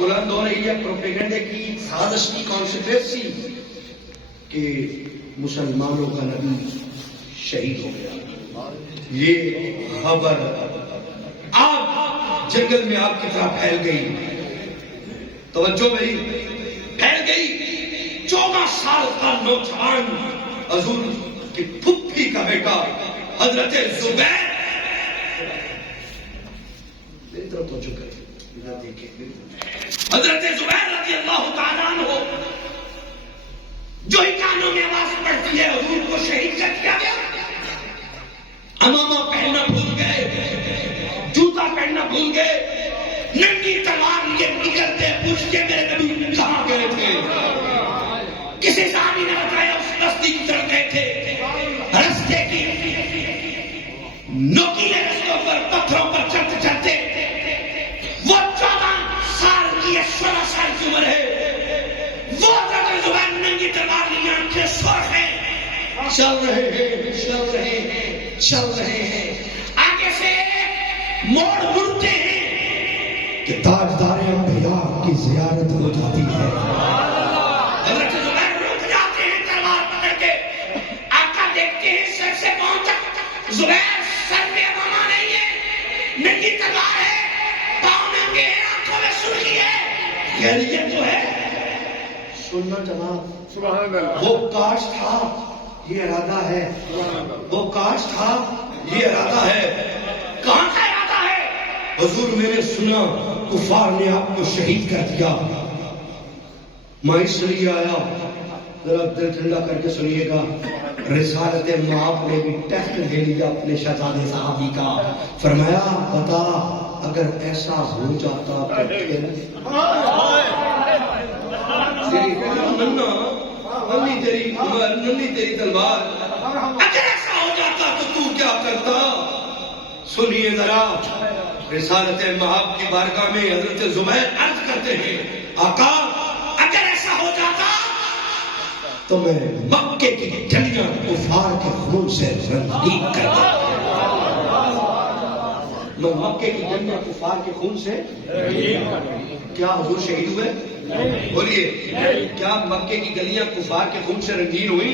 بلند ہو رہی ہے پروپیگنڈے کی سازش کی کانسپریسی کہ مسلمانوں کا نبی شہید ہو گیا. یہ خبر آپ جنگل میں آپ کی طرح پھیل گئی. توجہ میری پھیل گئی. 14 سال کا نوجوان حضور کی پھپھی کا بیٹا حضرت زبیر، میری طرف توجہ کریں، ادھر دیکھیں، حضرت زبیر رضی اللہ تعالیٰ عنہ جو ہی کانوں میں آواز پڑتی ہے حضور کو شہید کر دیا گیا. امامہ پہننا بھول گئے، جوتا پہننا بھول گئے، ننگی تلوار لیے نکلتے پوچھتے میرے نبی کہاں گئے تھے. کسی صحابی نے بتایا اس بستی کی طرف گئے تھے. رستے کی نوکیلے رستوں پر پتھروں پر چلتے چلتے وہ 14 سال کی 16 سال کی عمر ہے. وہ حضرت زبیر ننگی تلوار لیے آنکھیں سرخ ہیں، چل رہے ہیں چل رہے ہیں چل رہے ہیں. آگے سے موڑ مڑتے ہیں کہ تاجدار انبیاء کی زیارت ہو جاتی ہے. حضرت زبیر رک جاتے ہیں تلوار پکڑ کے. آقا دیکھتے ہیں سر سے پاؤں تک زبیر سر میں امامہ نہیں ہے، ننگی تلوار ہے، پاؤں ننگے ہیں، آنکھوں میں سرخی ہے. خیریت تو ہے؟ سننا جناب، وہ کاش تھا یہ ارادہ ہے، وہ کاش تھا یہ ارادہ ہے. کہاں کا ارادہ ہے؟ حضور میں نے سنا کفار نے آپ کو شہید کر دیا. میں اس لیے آیا، ذرا دل ٹھنڈا کر کے سنیے گا. رسالت مآب نے بھی ٹیسٹ لے لیا اپنے شہزادے صحابی کا. فرمایا بتا اگر ایسا ہو جاتا تو پھر ننی تیری تلوار، اگر ایسا ہو جاتا تو تو کیا کرتا؟ سنیے ذرا. رسالت مآب کی بارگاہ میں حضرت زبیر عرض کرتے ہیں آقا اگر ایسا ہو جاتا تو میں مکے کی گلیاں کفار کے خون سے رنگین کر دیتا. میں مکے کی گلیاں کفار کے خون سے. کیا حضور شہید ہوئے؟ بولیے کیا مکے کی گلیاں کفار کے خون سے رنگین ہوئی؟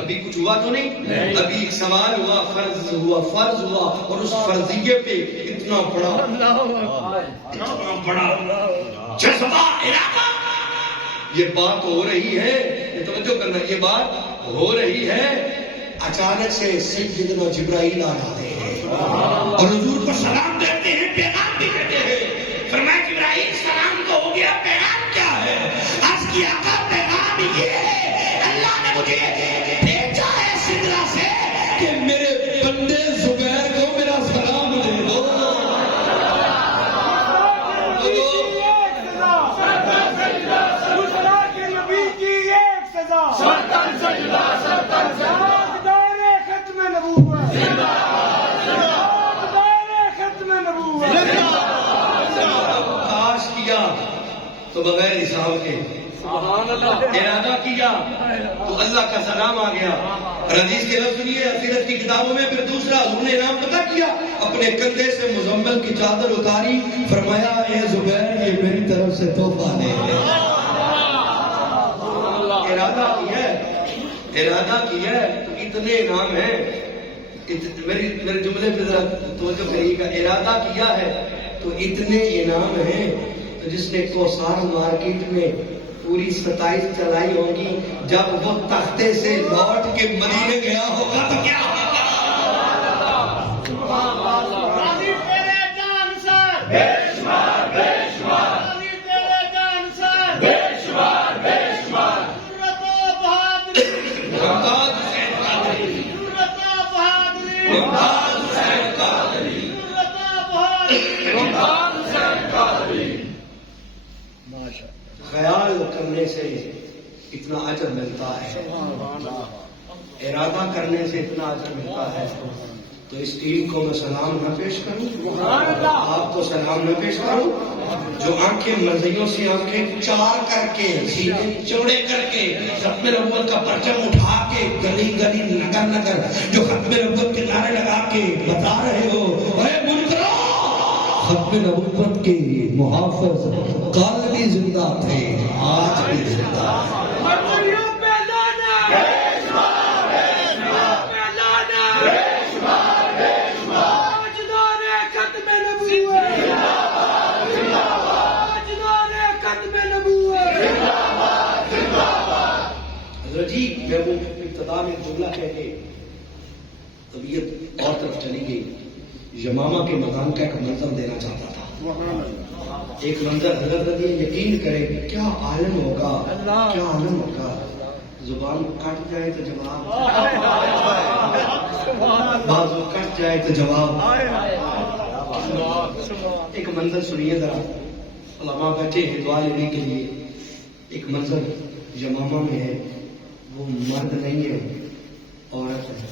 ابھی کچھ ہوا تو نہیں. ابھی ایک سوال ہوا، فرض ہوا اور اس فرضیے پہ اتنا بڑا جذبہ ارادہ. یہ بات ہو رہی ہے، یہ توجہ کرنا، یہ بات ہو رہی ہے. اچانک سے سیدنا جبرائیل آ جاتے ہیں اور حضور کو سلام دیتے ہیں، پیغام بھی دیتے ہیں. فرمایا جبرائیل سلام تو ہو گیا، پیغام کیا ہے؟ عرض کیا آقا پیغام یہ ہے اللہ نے مجھے بھیجا ہے سدرا سے کہ میرے بندے زبیر کو میرا سلام دے دو. کاش کیا تو بغیر حساب کے ارادہ کیا تو اللہ کا سلام آ گیا. حدیث کے لفظ سنیے سیرت کی کتابوں میں. پھر دوسرا حضور نے انعام پتہ کیا، اپنے کندھے سے مزمل کی چادر اتاری، فرمایا اے زبیر یہ میری طرف سے تحفہ ہے. ارادہ کیا ہے تو اتنے انعام ہیں. میرے جملے پہ ذرا توجہ کریے گا. ارادہ کیا ہے تو اتنے انعام ہیں. تو جس نے کوثر مارکیٹ میں پوری 27 چلائی ہوگی، جب وہ تختے سے لوٹ کے مدینے گیا ہوگا تو کیا ہوگا؟ خیال کرنے سے اتنا اجر ملتا ہے، ارادہ کرنے سے اتنا اجر ملتا ہے. تو اس ٹیم کو میں سلام نہ پیش کروں؟ آپ کو سلام نہ پیش کروں جو آنکھیں مرضیوں سے آنکھیں چار کر کے سینے چوڑے کر کے ختم نبوت کا پرچم اٹھا کے گلی گلی نگر نگر جو ختم نبوت کے نعرے لگا کے بتا رہے ہو اے منکرو ختم نبوت کے محافظ کل بھی زندہ تھے، آج بھی زندہ ہیں۔ جی میں وہ ابتدا میں جملہ کہہ کے طبیعت اور طرف چلی گئی۔ یمامہ کے میدان کا ایک منظر دینا چاہتا تھا، ایک منظر حضرت رضی یقین کرے کیا عالم ہوگا، کیا عالم ہوگا، زبان کٹ جائے تو جواب، بازو کٹ جائے تو جواب۔ ایک منظر سنیے ذرا، علماء بیٹھے ہیں دعا لینے کے لیے۔ ایک منظر یمامہ میں ہے، وہ مرد نہیں ہے، عورت ہے،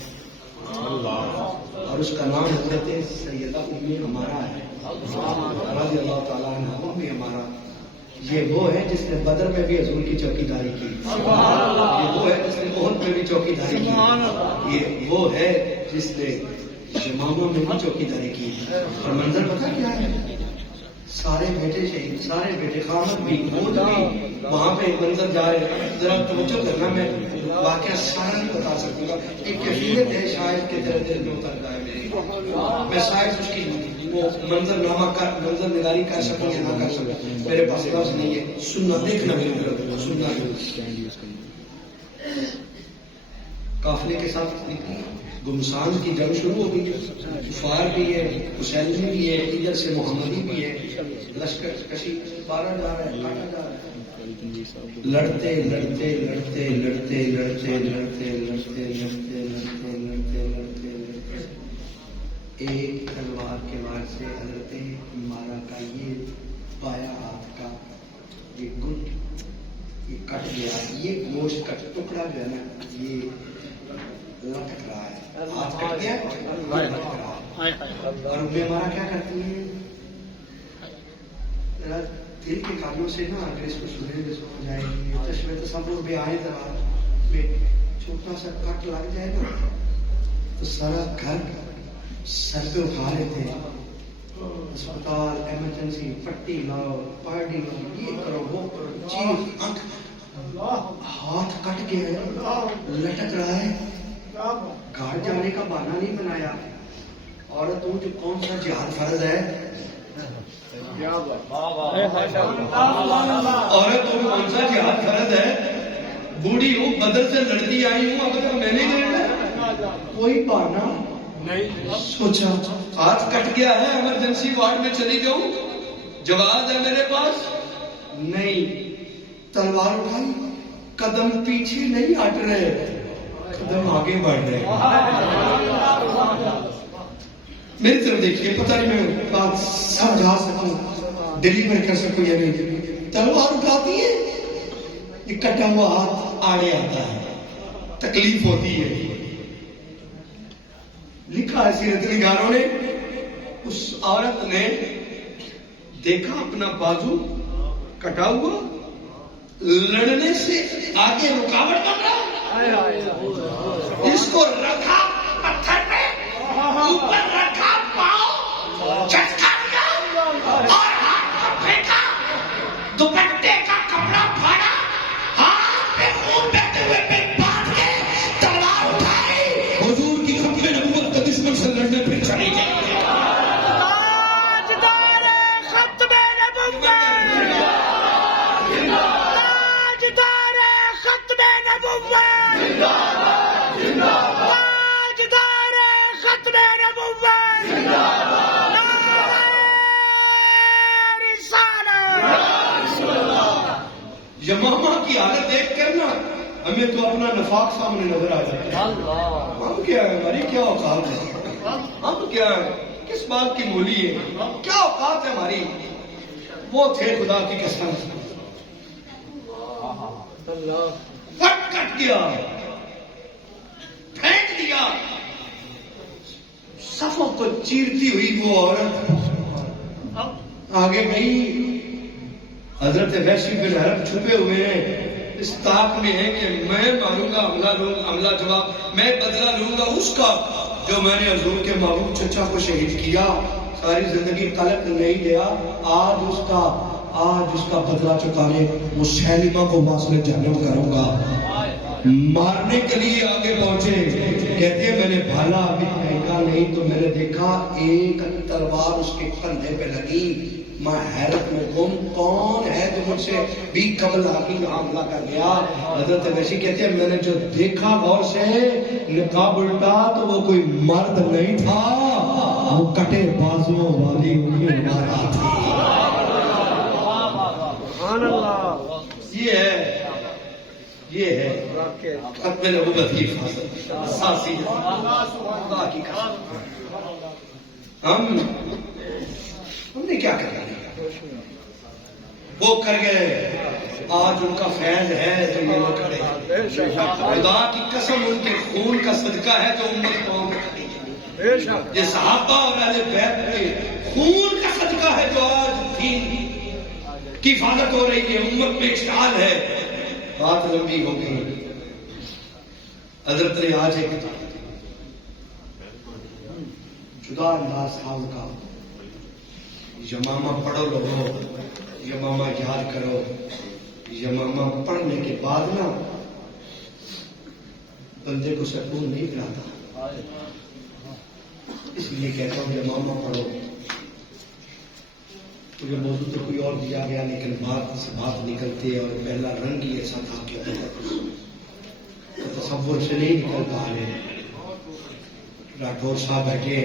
اور اس کا نام حضرت سیدہ ام عمارہ ہے رضی اللہ تعالیٰ عنہ۔ ام عمارہ یہ وہ ہے جس نے بدر میں بھی حضور کی چوکی داری کی، یہ وہ ہے جس نے احد میں بھی چوکی داری کی، یہ وہ ہے جس نے یمامہ میں بھی چوکی داری کی۔ اور منظر پتہ کیا ہے؟ سارے بیٹے شہید، سارے بیٹے، خامد بھی، خود بھی وہاں پہ ایک منظر جا رہے ہیں۔ ذرا توجہ کرنا، میں واقعہ سارا نہیں بتا سکوں گا، ایک کیفیت ہے شاید کہ تیرے دل میں اتر جائے میری، میں شاید اس کی وہ منظر نامہ کر، منظر نگاری کر سکوں یا نہ کر سکوں، میرے پاس لفظ نہیں ہے۔ سننا، دیکھنا میرے، سننا۔ قافلے کے ساتھ گمسان کی جنگ شروع ہو گئی، کفار بھی ہے، حسینی بھی ہے، ادھر سے محمدی بھی ہے، لشکر کشی بارہ جا رہا ہے، کاٹا جا رہا ہے، لڑتے لڑتے لڑتے لڑتے لڑتے لڑتے لڑتے لڑتے لڑتے لڑتے لڑتے لڑتے ایک تلوار کے وار سے حضرت عمارہ کا یہ بایاں ہاتھ کا یہ گٹ یہ کٹ گیا، یہ گوشت کا ٹکڑا جو ہے نا یہ لٹک رہا ہے، ہاتھ کٹ گیا لٹک رہا ہے۔ اور ام عمارہ کیا کرتی ہیں؟ دل کے کانوں سے نا اگر اس کو سنے تو سو جائے گی، چشمے تصور بھی آئے ذرا میں چھوٹا سا کٹ لگ جائے نا تو سارا گھر سر پہ اٹھا لیتے ہیں، اسپتال، ایمرجنسی، پٹی لاؤ، پارٹی لاؤ، یہ کرو وہ کرو، چیخ آنکھ، ہاتھ کٹ گیا ہے، لٹک رہا ہے، گھر جانے کا بہانہ نہیں بنایا۔ عورتوں جو کون سا جہاد فرض ہے، عورتوں کو کون سا جہاد فرض ہے، بوڑھی ہوں، بدر سے لڑتی آئی ہوں، اب تک میں نے لڑنا کوئی بہانہ نہیں سوچا، ہاتھ کٹ گیا ہے، ایمرجنسی وارڈ میں چلی جاؤں، جواز ہے میرے پاس نہیں، تلوار اٹھائی، قدم پیچھے نہیں ہٹ رہے، قدم آگے بڑھ رہے۔ میری طرف دیکھیے، پتہ نہیں میں بات سمجھا سکوں، ڈیلیور کر سکوں یا نہیں۔ تلوار اٹھاتی ہے، یہ کٹا ہوا ہاتھ آگے آتا ہے، تکلیف ہوتی ہے۔ لکھا ہے سیرت نگاروں نے، اس عورت نے دیکھا اپنا بازو کٹا ہوا، لڑنے سے آگے رکاوٹ بن رہا، اس کو رکھا پتھر پہ، اوپر رکھا پاؤں، چٹکا دیا اور ہاتھ کو پھینکا، دوپٹے کا کپڑا پھاڑا، ہاتھ پہ خون بہتے ہوئے پہ باندھ کے تلوار اٹھائی، حضور کی ختم نبوت کا دشمن سے لڑنے پہ چلی گئی۔ یمامہ کی حالت دیکھ کر نا ہمیں تو اپنا نفاق سامنے نظر آ جائے، ہم کیا ہے، ہماری کیا اوقات ہے، ہم کیا ہے، کس بات کی مولی ہے، کیا اوقات ہے ہماری۔ وہ تھے خدا کی قسم، پھٹ کٹ گیا، پھینک دیا، صفوں کو چیرتی ہوئی وہ عورت آگے گئی۔ حضرت وحشی بن حرب چھپے ہوئے ہیں، اس طاق میں ہے کہ میں مانوں گا عملہ جواب، میں بدلہ لوں گا اس کا جو میں نے حضور کے محبوب چچا کو شہید کیا۔ ساری زندگی قلق نہیں لیا، آج اس کا بدلہ چکانے وہ سینما کو واصل جہنم کروں گا۔ مارنے کے لیے آگے پہنچے، کہتے ہیں میں نے بھالا ابھی پھینکا نہیں تو میں نے دیکھا ایک تلوار اس کے کندھے پہ لگی۔ میں حیرت میں گم، کون ہے جو مجھ سے بھی قبل آگی حملہ کر گیا؟ حضرت ویسی کہتے ہیں میں نے جو دیکھا غور سے نقاب الٹا تو وہ کوئی مرد نہیں تھا، وہ کٹے بازوں والی انہیں مارا تھی۔ یہ ہے ختم نبوت کی حفاظت اساسی خدا کی قسم۔ ہم نے کیا کرنا ہے؟ وہ کر گئے، آج ان کا فیض ہے جو یہ لوگ کھڑے ہیں۔ خدا کی قسم ان کے خون کا صدقہ ہے جو امت قوم میں کھڑی ہے۔ یہ صحابہ اور اہل بیت کے خون کا صدقہ ہے جو آج دین کی حفاظت ہو رہی ہے، امت میں اشتعال ہے۔ بات لمبی ہو گئی۔ حضرت نے آج ایک جدا انداز حال کا یمامہ پڑھو لوگو، یمامہ یاد کرو۔ یمامہ پڑھنے کے بعد نا بندے کو سکون نہیں ملتا، اس لیے کہتا ہوں یمامہ پڑھو۔ مجھے موضوع تو کوئی اور دیا گیا لیکن بات سے بات نکلتے اور پہلا رنگ ہی ایسا تھا کہ تصور سے نہیں نکل پا رہے۔ راٹھور صاحب بیٹھے،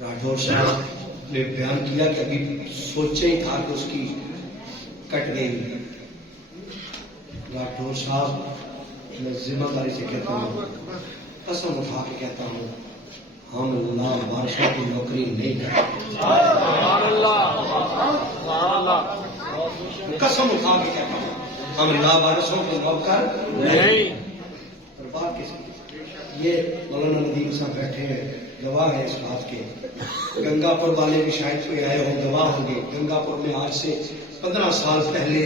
راٹھور صاحب نے بیان کیا کہ ابھی سوچے ہی تھا کہ اس کی کٹ گئی۔ راٹھور صاحب میں ذمہ داری سے کہتا ہوں، قسم اٹھا کے کہتا ہوں، ہم اللہ بادشاہ کی نوکری نہیں کرتے۔ قسم اٹھا کے کہتا ہوں، ہم اللہ بادشاہوں کو نوکر نہیں۔ اور بات کس کی؟ یہ مولانا ندیم صاحب بیٹھے ہیں، گواہ ہے اس بات کے۔ گنگا پور والے بھی شاید کوئی آئے ہوں، گواہ ہوں گے۔ گنگا پور میں آج سے 15 سال پہلے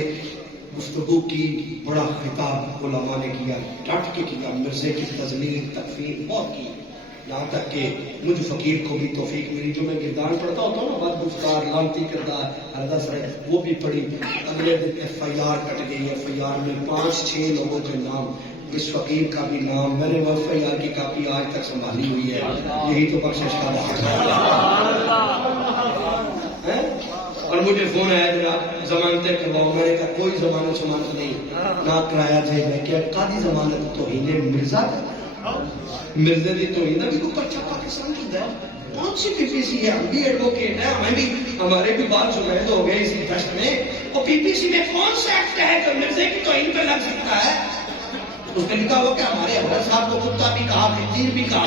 گفتگو کی، بڑا خطاب علماء نے کیا، ڈٹ کے کیا، مرزے کی تذلیل تکفیر بہت کی، یہاں تک کہ مجھ فقیر کو بھی توفیق ملی جو میں گردان پڑھتا ہوتا ہوں نا، بد گفتار لانتی کردار علیحدہ سر، وہ بھی پڑھی۔ اگلے دن ایف آئی آر کٹ گئی، ایف آئی آر میں 5-6 لوگوں کے نام، اس فقیر کا بھی نام، میں نے وہ ایف آئی آر کی کاپی آج تک سنبھالی ہوئی ہے۔ یہی تو بخشش کا بات ہے۔ اور مجھے فون آیا جناب ضمانتیں کرواؤ، میں نے کہا کوئی ضمانت نہیں، نہ کرایا جائے۔ میں کیا قاضی ضمانت توہین مرزا مرزا دی توہین بھی کوئی پرچہ پاکستان کی ہے؟ کون سی پی پی سی ہے؟ ہم بھی ایڈوکیٹ ہیں، ہمیں بھی، ہمارے بھی بال سمیت ہو گئے اسی دشت میں۔ اور پی پی سی میں کون سا ایکٹ ہے جو مرزے کی توہین پہ لگ سکتا ہے؟ اس میں لکھا ہوا کہ ہمارے حضرت صاحب کو کتا بھی کہا، خنزیر بھی کہا،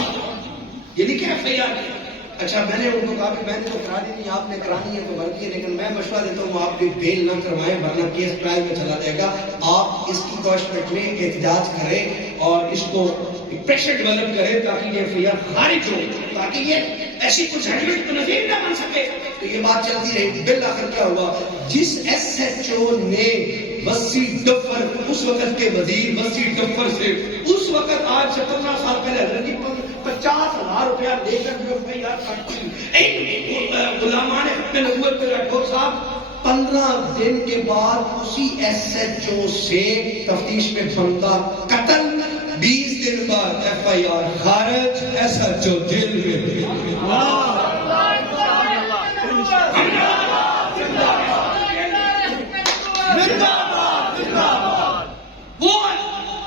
یہ لکھا ایف آئی آر کی۔ اچھا میں نے ان کو کہا کہ میں نے تو کرا دی نہیں، آپ نے کرانی ہے تو مرضی ہے، لیکن میں مشورہ دیتا ہوں آپ بھی بیل نہ کروائیں ورنہ کیس ٹرائل میں چلا جائے گا۔ آپ اس کی کوشش میں احتجاج کریں اور اس کو پریشر ڈیولپ کرے تاکہ یہ ایف آئی آر خارج ہو، تاکہ یہ ایسی کچھ ججمنٹ نظیر نہ بن سکے۔ تو یہ بات چلتی رہی۔ بالآخر کیا ہوا؟ جس ایس ایچ او نے وسیع ڈفر، اس وقت کے وزیر وسیع ڈفر سے، اس وقت آج سے 15 سال پہلے حضرت 50,000 روپیہ لے کر جو ایف آئی آر کاٹی، علماء نے اپنے نبوت پہ راٹھور صاحب 15 دن کے بعد اسی ایس ایچ او سے تفتیش میں بنتا قتل، 20 دن بعد ایف آئی آر خارج، ایس ایچ او جیل میں۔ وہ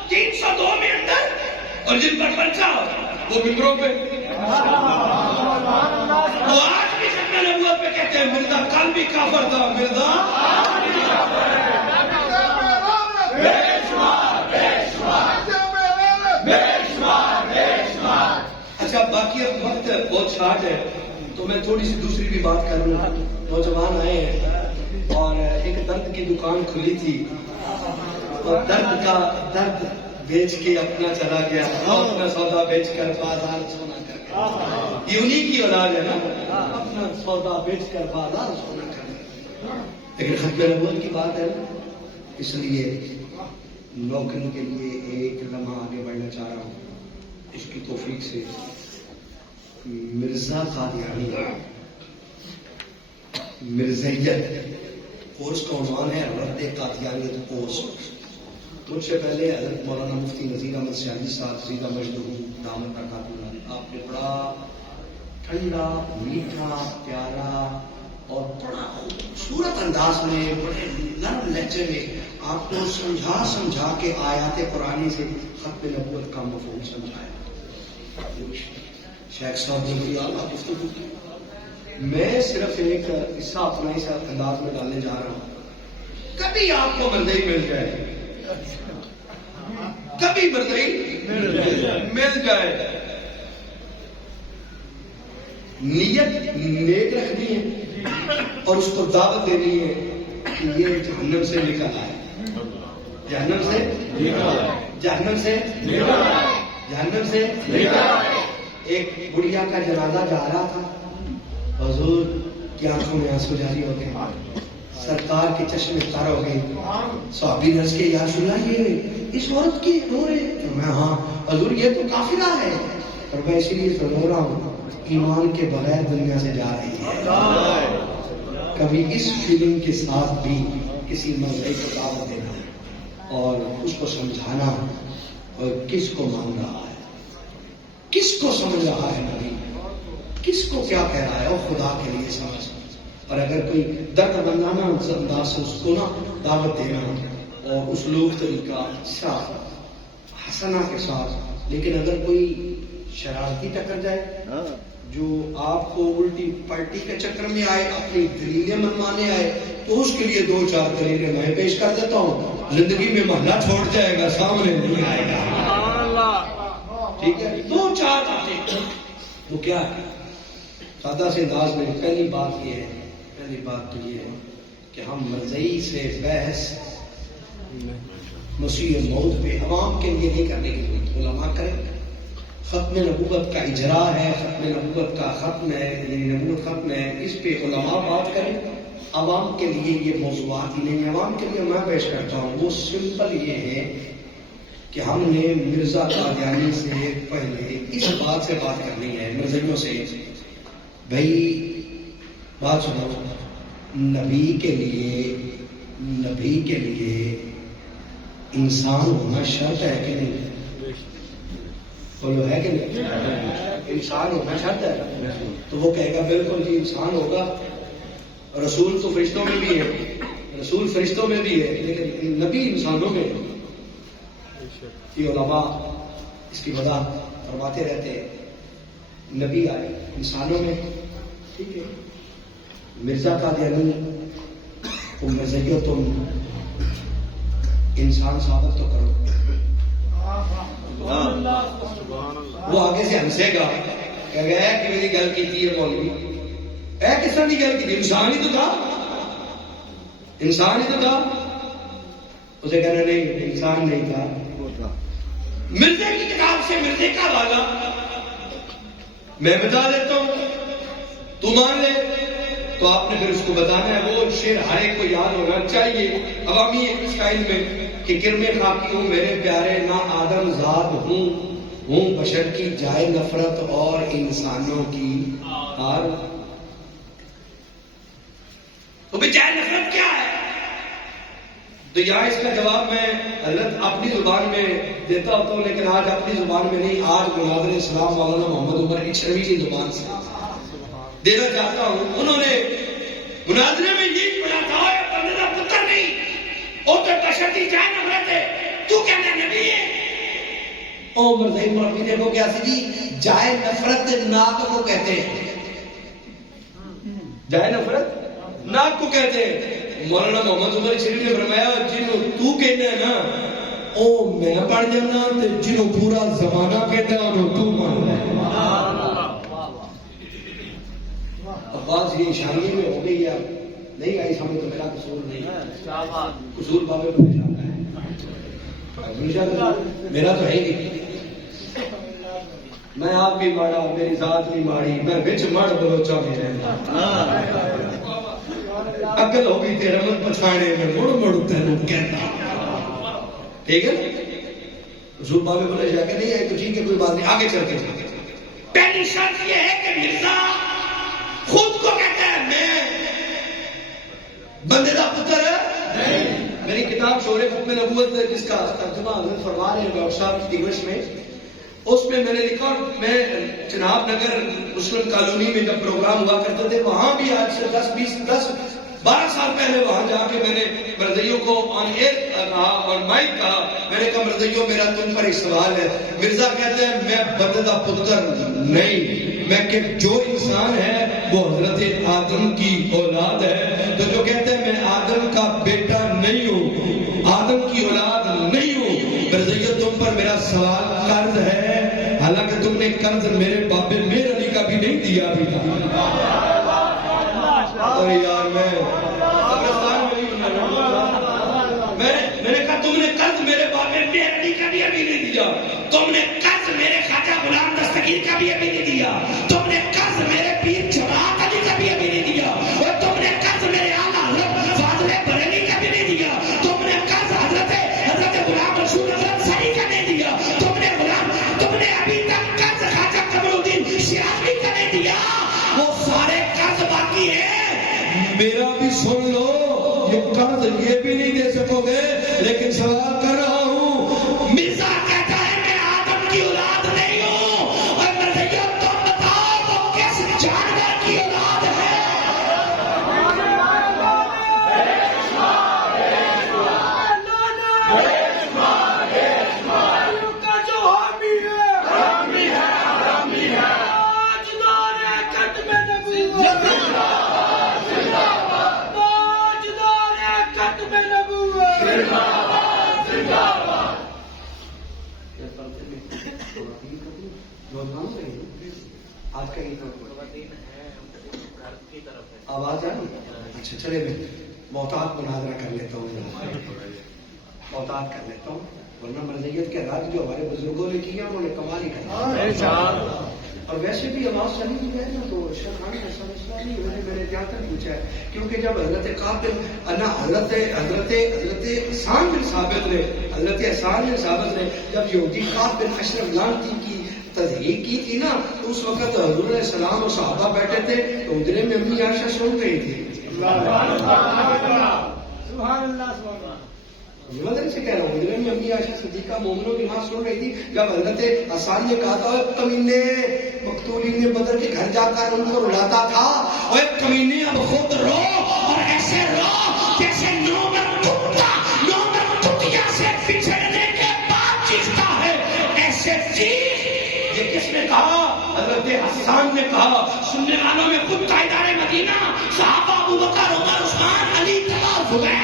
302 میں اندر اور جن پر پرچہ وہ ممبروں پہ، وہ آج بھی ختم نبوت پہ کہتے ہیں مرزا کل بھی کافر تھا، مرزا اچھا باقی اب وقت بہت شارٹ ہے تو میں تھوڑی سی دوسری بھی بات کر لوں۔ نوجوان آئے ہیں اور ایک درد کی دکان کھلی تھی اور درد بیچ کے اپنا چلا گیا، اپنا سودا بیچ کر بازار سونا کر گیا۔ یہ انہیں کی اولاد ہے نا، اپنا سودا بیچ کر بازار سونا کر گیا۔ لیکن ختم نبوت کی بات ہے نا، اس لیے نوکری کے لیے ایک لمحہ آگے بڑھنا چاہ رہا ہوں اس کی توفیق سے۔ مرزا قادیانی مرزیت کورس کا عنوان ہے رد قادیانیت کورس. مجھ سے پہلے حضرت مولانا مفتی نذیر احمد سیاجی صاحب سیدھا مجدہو دامت برکاتہ، آپ نے بڑا ٹھنڈا میٹھا پیارا اور بڑا خوبصورت انداز میں بڑے نرم لہجے میں آپ کو سمجھا کے آیات قرآنی سے ختم نبوت کا مفہوم سمجھایا. شیخ صاحب نے بڑی اعلیٰ گفتگو کی. میں صرف ایک قصہ اپنا اس انداز میں ڈالنے جا رہا ہوں. کبھی آپ کو مرضی مل جائے، کبھی مرضی مل جائے، نیت نیک رکھنی ہے اور اس کو دعوت دینی ہے کہ یہ جہنم سے نکل آئے، جہنم سے نکل آئے، جہنم سے نکل آئے، جہنم سے نکل آئے. ایک بڑھیا کا جنازہ جا رہا تھا، حضور کی آنکھوں میں آنسو جاری ہو گئے، سرکار کے چشمے تر ہو گئے. صحابی نرس کے یا رسول اللہ یہ اس عورت کی رو رہے؟ میں ہاں حضور یہ تو کافرہ ہے، اور میں اسی لیے تو رو رہا ہوں، ایمان کے بغیر دنیا سے جا رہی ہے. کبھی اس فیلنگ کے ساتھ بھی کسی مرضی کو دعوت دینا اور اس کو سمجھانا اور کس کو مان رہا ہے، کس کو سمجھ رہا ہے نبی، کس کو کیا کہہ رہا ہے، اور خدا کے لیے سمجھ. اور اگر کوئی درد بندانہ انداز سے اس کو نا دعوت دینا اور اسلوب طریقہ صاف حسنہ کے ساتھ، لیکن اگر کوئی شرارتی ٹکر جائے جو آپ کو الٹی پلٹی کے چکر میں آئے، اپنی دلیلیں منوانے آئے، تو اس کے لیے 2-4 دلیلیں میں پیش کر دیتا ہوں. زندگی میں محلہ چھوڑ جائے گا، سامنے نہیں آئے گا. ٹھیک ہے، 2-4 باتیں وہ کیا ہے سادہ سے انداز میں. پہلی بات یہ ہے، پہلی بات تو یہ ہے کہ ہم مرضی سے بحث مسیح موت پہ عوام کے لیے نہیں کرنے کی ضرورت. علماء کریں، ختم نبوت کا اجرا ہے، ختم نبوت کا ختم ہے، یعنی نبوت ختم ہے، اس پہ علماء بات کریں. عوام کے لیے یہ موضوعات ہی نہیں، عوام کے لیے میں پیش کرتا ہوں. وہ سمپل یہ ہے کہ ہم نے مرزا قادیانی سے پہلے اس بات سے بات کرنی ہے، مرزائیوں سے. بھائی بات سنو، نبی کے لیے انسان ہونا شرط ہے کہ نہیں؟ بولو ہے کہ نہیں؟ انسان ہونا شرط ہے. تو وہ کہے گا بالکل جی انسان ہوگا. رسول تو فرشتوں میں بھی ہے، رسول فرشتوں میں بھی ہے، لیکن نبی انسانوں میں ہے. یہ علماء اس کی وضاحت فرماتے رہتے ہیں. نبی آئے انسانوں میں، ٹھیک ہے. مرزا قادیانی کو مرزائیوں تم انسان ثابت تو کرو. وہ آگے سے ہنسے گا کہ میری گل کی ہے مولوی، اے کس طرح کی گل کی تھی؟ انسان ہی تو تھا، انسان ہی تو تھا. اسے کہنا نہیں انسان نہیں تھا. مرزے کی کتاب سے مرزے کا حوالہ میں بتا دیتا ہوں، تو مان لے. تو آپ نے پھر اس کو بتانا ہے. وہ شعر ہر ایک کو یاد ہونا چاہیے عوامی ایک اسٹائل میں کہ کرم خاکی ہوں میرے پیارے، نہ آدم زاد ہوں بشر کی جائے نفرت اور انسانوں کی ہار. تو بھی جائے نفرت کیا ہے؟ تو یہاں اس کا جواب میں حضرت اپنی زبان میں دیتا ہوتا ہوں، لیکن آج اپنی زبان میں نہیں، آج مناظر اسلام مولانا محمد عمر اچھوی کی زبان سے دینا چاہتا ہوں. انہوں نے مناظرے میں یہ پڑھا تھا، بندے کا پتر نہیں، وہ تو بشر کی جائے نفرت ہے، تو کہنا نبی ہے. او مرزائی مولوی دیکھو کیا سی جی، جائے نفرت ناک کو کہتے ہیں، جائے نفرت ناک کو کہتے ہیں. مولانا محمد عمر شریف نے فرمایا جنہوں تو کہنا ہے نا او میں پڑھ جانا، جنہوں پورا زمانہ کہتا ہے انہوں تو ماننا ہے. بات یہ شانی میں ہو گئی ہے، نہیں آئی سمجھ تو میرا قصور نہیں، قصور بابے کو نہیں جاتا ہے، میرا تو ہے ہی نہیں. میں آپ بھی ماڑا، میری ذات بھی ماڑی، میں بچ مڑ بلوچا میں رہنا. عقل ہو گئی تیرا من پچھاڑے میں مڑ مڑ تینوں کہنا. ٹھیک ہے حضور بابے بولے جا کے نہیں آئے تو ٹھیک ہے کوئی بات نہیں، آگے چل کے. پہلی شرط یہ ہے کہ مرزا خود کو کہتا ہے میں بندے دا پتر ہے نہیں. میری کتاب شور حکم نبوت جس کا ترجمہ حضرت فرما رہے ہیں ڈاکٹر صاحب انگلش میں، اس میں میں نے لکھا، اور میں جناب نگر مسلم کالونی میں جب پروگرام ہوا کرتے تھے وہاں بھی آج سے 12 سال پہلے وہاں جا کے میں نے مرزائیوں کو آن ایئر کہا اور مائک کہا، میں نے کہا مرزائیوں میرا تم پر ایک سوال ہے. مرزا کہتے ہیں میں بندے دا پتر نہیں، میں کہ جو انسان ہے وہ حضرت آدم کی اولاد ہے، تو جو کہتے ہیں میں آدم کا بیٹا نہیں ہوں، آدم کی اولاد نہیں ہوں، مرزائیوں تم پر میرا سوال قرض ہے، حالانکہ تم نے قرض میرے باپ میر علی کا بھی نہیں دیا ابھی تک. اور یار میں نے کہا تم نے قرض میرے باپ میر علی کا بھی ابھی نہیں دیا، تم نے قرض میرے خواجہ غلام دستگیر کا بھی ابھی نہیں دیا، تم نے قرض میرے پیر جماعت علی کا بھی ابھی نہیں دیا، اور تم نے قرض میرے اعلیٰ حضرت فاضل بریلوی کا بھی نہیں دیا، تم نے قرض حضرت غلام رسول حضرت سری کا نہیں دیا، تم نے ابھی تک قرض خواجہ قمر الدین شیراز کا نہیں دیا. وہ سارے قرض باقی ہیں، میرا بھی سن لو، یہ قرض یہ بھی نہیں دے سکو گے، لیکن سوال کر رہا ہوں. مرزا کہتا ہے میں آدم کی اولاد نہیں ہوں، اور مرزا تم بتاؤ وہ کس جانور کی اولاد ہے؟ آج کا آواز آ رہی ہے؟ اچھا چلے میں محتاط مناظرہ کر لیتا ہوں، محتاط کر لیتا ہوں، ورنہ مرضیت کے رات جو ہمارے بزرگوں نے کیا انہوں نے کمال ہی کیا. اور ویسے بھی آواز چلی ہوئی ہے نا، تو شیخان کا سمجھتا نہیں، میں نے کیا کر پوچھا ہے، کیونکہ جب حضرت قابل حضرت احسان بن ثابت نے جب یہودی قابل بن اشرف لعنتی کی تضحیق کی تھی نا، تو اس وقت حضور علیہ السلام اور صحابہ بیٹھے تھے، تو ادھرے میں امی عائشہ سن رہی تھی. سبحان اللہ مدر سے کہہ رہا ہوں، ادھرے میں امی عائشہ صدیقہ مومنوں کی ماں سن رہی تھی. جب حضرت حسان نے کہا تھا کمینے مقتولین بدر کے گھر جا کر ان کو رلاتا تھا، اور کمینے اب خود رو اور ایسے رو جیسے نومر کتیا سے بچھڑنے کے بعد چیختا ہے، ایسے چیخ. یہ کس نے کہا؟ حضرت حسان نے کہا. سننے والوں میں خود تاجدار مدینہ صحابہ ابو بکر عمر عثمان علی طلحہ زبیر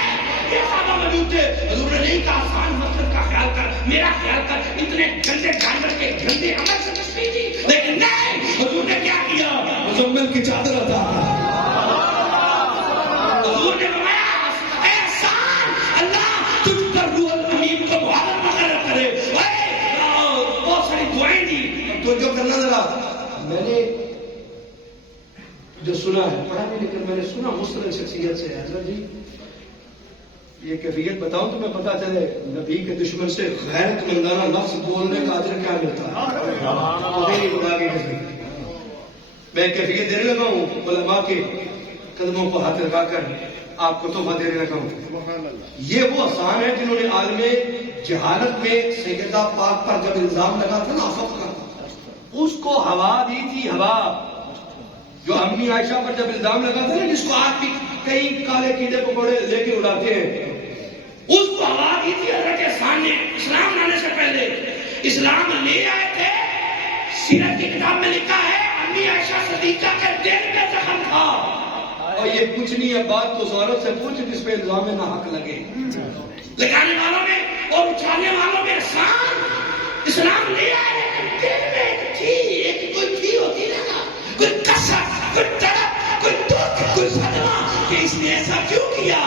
یہ صحابہ موجود تھے. حضور نے نہیں کہا حسان مسلک کا خیال کر، میرا خیال کر، اتنے گندے جانور کے گندے عمل سے تشبیہ دی، لیکن نہیں، حضور نے کیا کیا؟ مزمل کی چادر عطا کی. حضور نے فرمایا اے حسان اللہ تجھ پر روح الامین کو معاون مقرر کرے. بہت ساری دعائیں دی. تو جو کرنا ذرا، میں نے جو سنا ہے پڑھا نہیں لیکن میں نے سنا مستند شخصیت سے، حضرت جی یہ کیفیت بتاؤں تو میں پتا چلے نبی کے دشمن سے غیرت مندانہ لفظ بولنے کا اجر کیا ملتا ہے. میں کیفیت دینے لگا ہوں، علماء کے قدموں کو ہاتھ لگا کر آپ کو تحفہ دینے لگا ہوں. یہ وہ حسان ہے جنہوں نے عالم جہالت میں سیدہ پاک پر جب الزام لگا تھا نا آفت کا، اس کو ہوا دی تھی. ہوا جو امی عائشہ پر جب الزام لگا تھا نا، جس کو آج بھی کئی کالے کیڑے پکوڑے لے کے اڑاتے ہیں، اس کو ہوا دی تھی حضرت حسان نے. اسلام لانے سے پہلے اسلام لے آئے تھے. سیرت کی کتاب میں لکھا ہے امی عائشہ صدیقہ کے دل میں زخم تھا. اور یہ پوچھنی ہے بات تو عورت سے پوچھ جس پہ الزام نہ حق لگے. لگانے والوں میں اور اچھالنے والوں میں حسان اسلام لے آئے، لیکن دل میں ایک تھی، ایک کوئی تھی ہوتی نا، کوئی کسر، کوئی تڑپ، کوئی دکھ، کوئی صدمہ کہ اس نے ایسا کیوں کیا.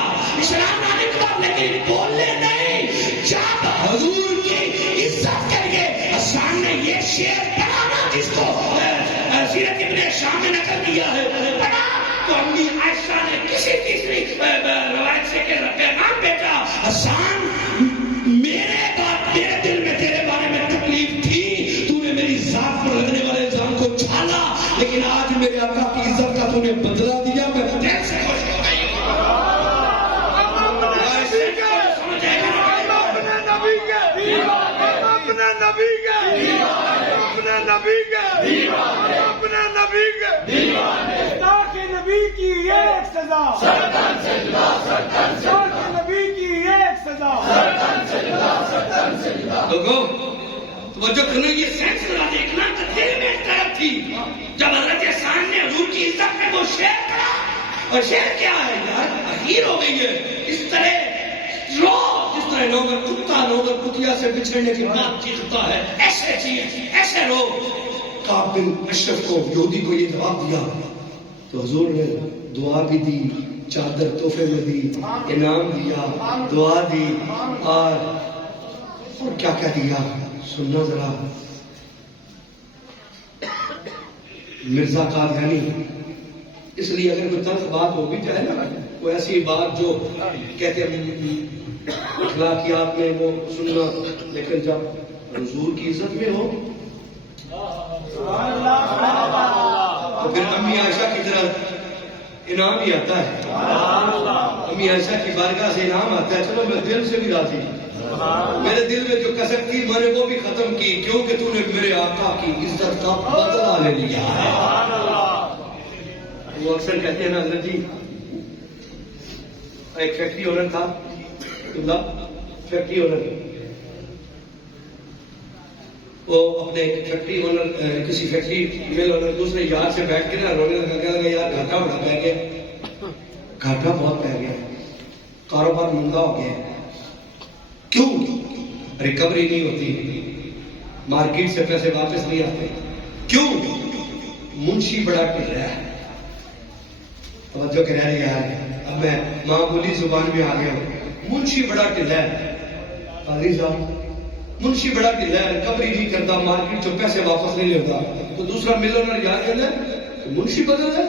اسلام لانے کے بعد لیکن بولنے نہیں. جب حضور کی عزت کر کے حسان نے یہ شعر پڑھا نا، جس کو سیرت ابن شام نے نقل کیا ہے، پڑھا تو امی عائشہ نے کسی تیسری روایت سے پیغام بھیجا، حسان میرے دل میں تیرے بارے میں تکلیف تھی، تو نے میری ذات پر لگنے والے الزام کو چھالا، لیکن آج میرے آقا کی عزت کا تو نے بدلہ دیا، میں دل سے خوش ہو گئی ہوں. نبی کے اپنے نبی کے اپنے نبی کے گستاخ نبی کی ایک سزا، گستاخ نبی کی ایک سزا. لوگوں توجہ کرنا، یہ سلسلہ دیکھنا تو دل میں ایک طرف تھی جب حضرت حسین نے حضور کی عزت میں وہ شعر پڑھا. اور شعر کیا ہے یار؟ اخیر ہو گئی ہے. اس طرح رو جس طرح نوگر کتا نوگر کتیا سے بچھڑنے کے بعد چیختا ہے، ایسے چیخ ایسے رو. کعب بن اشرف کو یہودی کو یہ جواب دیا تو حضور نے دعا بھی دی، چادر تحفے میں دی، انعام دیا، دعا دی، اور کیا کہہ دیا سننا ذرا. مرزا قادیانی، اس لیے اگر کوئی تلخ بات ہو بھی جائے نا، کوئی ایسی بات جو کہتے ہیں اخلاقیات میں وہ سننا، لیکن جب حضور کی عزت میں ہو تو پھر امی عائشہ کی طرح انعام ہی آتا ہے. امی عائشہ کی بارگاہ سے انعام آتا ہے. چلو میں دل سے بھی راضی ہوں. میرے دل میں جو کسک تھی میں نے وہ بھی ختم کی، کیونکہ تو نے میرے آقا کی عزت کا بدلہ لے لیا. وہ اکثر کہتے ہیں نا حضرت جی، ایک فیکٹری اونر تھا، فیکٹری اونر، وہ اپنے فیکٹری اونر کسی فیکٹری مل اونر دوسرے یار سے بیٹھ کے نا رونے لگا، یار گھاٹا بڑا پہ گیا، گھاٹا بہت پہ گیا، کاروبار مندہ ہو گیا. کیوں؟ ریکوری نہیں ہوتی، مارکیٹ سے پیسے واپس نہیں آتے. کیوں؟ منشی بڑا ٹل رہا ہے. توجہ کر رہے یار، اب میں ماں بولی زبان میں آ گیا ہوں. منشی بڑا ٹل ہے، قاضی صاحب منشی بڑا ٹل ہے، ریکوری نہیں کرتا، مارکیٹ سے پیسے واپس نہیں لیتا. تو دوسرا مل اونر یاد کرنا ہے تو منشی بدل ہے.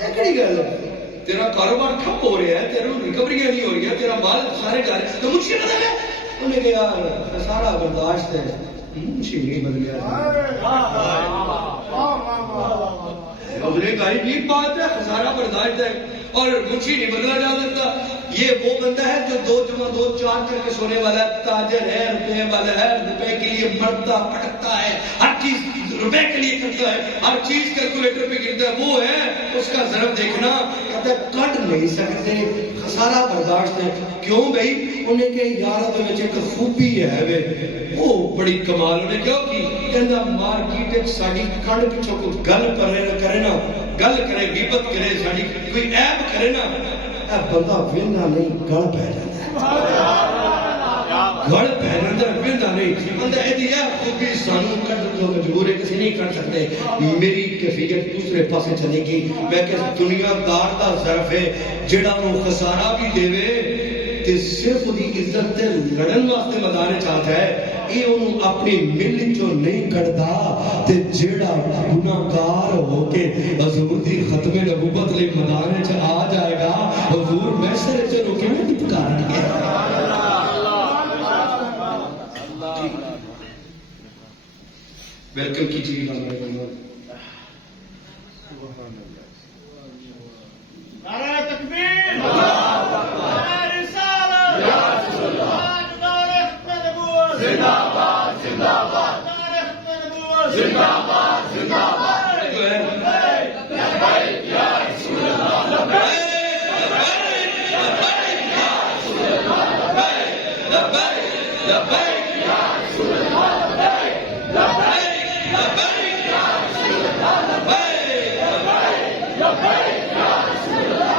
یہ کہڑی گل ہے؟ تیرا کاروبار ٹھپ ہو رہا ہے، تیرا ریکوریاں نہیں ہو رہی ہے، تیرا مال سارے جا رہے تو منشی بدل ہے. انہوں نے کہا یار سارا برداشت ہے، منشی نہیں بدلیا. اس نے کہا ٹھیک بات ہے، خسارہ برداشت ہے اور منشی نہیں بدلا جا سکتا. یہ وہ بندہ ہے جو 2 × 2 4 کر کے سونے والا ہے، تاجر ہے، روپے والا ہے، روپے کے لیے مرتا پٹکتا ہے، ہر چیز روپے کے لیے کرتا ہے، ہر چیز کیلکولیٹر پہ گرتا ہے. وہ ہے اس کا ضرب دیکھنا، کہتا ہے کٹ نہیں سکتے، خسارہ برداشت ہے. کیوں بھائی؟ انہیں کہ یار تو ایک خوبی ہے وے، وہ بڑی کمال. انہیں کیوں کی؟ کہنا مارکیٹ ساڑی کھڑ پچھو کچھ گل کرے نا، گل کرے غیبت کرے، ساڑی کوئی عیب کرے نا، اے بندہ ویندا نہیں گل پہ جاتا ہے. گل پہ جاتا ہے، ویندا نہیں. بندہ ایدی ہے خوبی سانو کٹ لو مجبور ہے، کسی نہیں کر سکتے. میری کیفیت دوسرے پاسے چلے گی. میں کہ دنیا دار دا ظرف ہے جڑا وہ خسارہ بھی دے تے صرف دی عزت تے لڑن واسطے میدان چ آ جائے. یہ انہوں اپنی مل چو نہیں کڑتا تے جیڑا گناہگار ہو کے حضور دی ختم نبوت لے میدان چ آ جائے گا، حضور محشر چ روکے میں پکار دیا. ویلکم کیجیے. نعرہ تکبیر، نعرہ رسالت، نعرہ ختم نبوت، زندہ باد زندہ باد، نعرہ ختم نبوت، زندہ باد زندہ باد. لبیک یا رسول اللہ، لبیک لبیک یا رسول اللہ، لبیک لبیک لبیک یا رسول اللہ، لبیک لبیک لبیک یا رسول اللہ، لبیک لبیک یا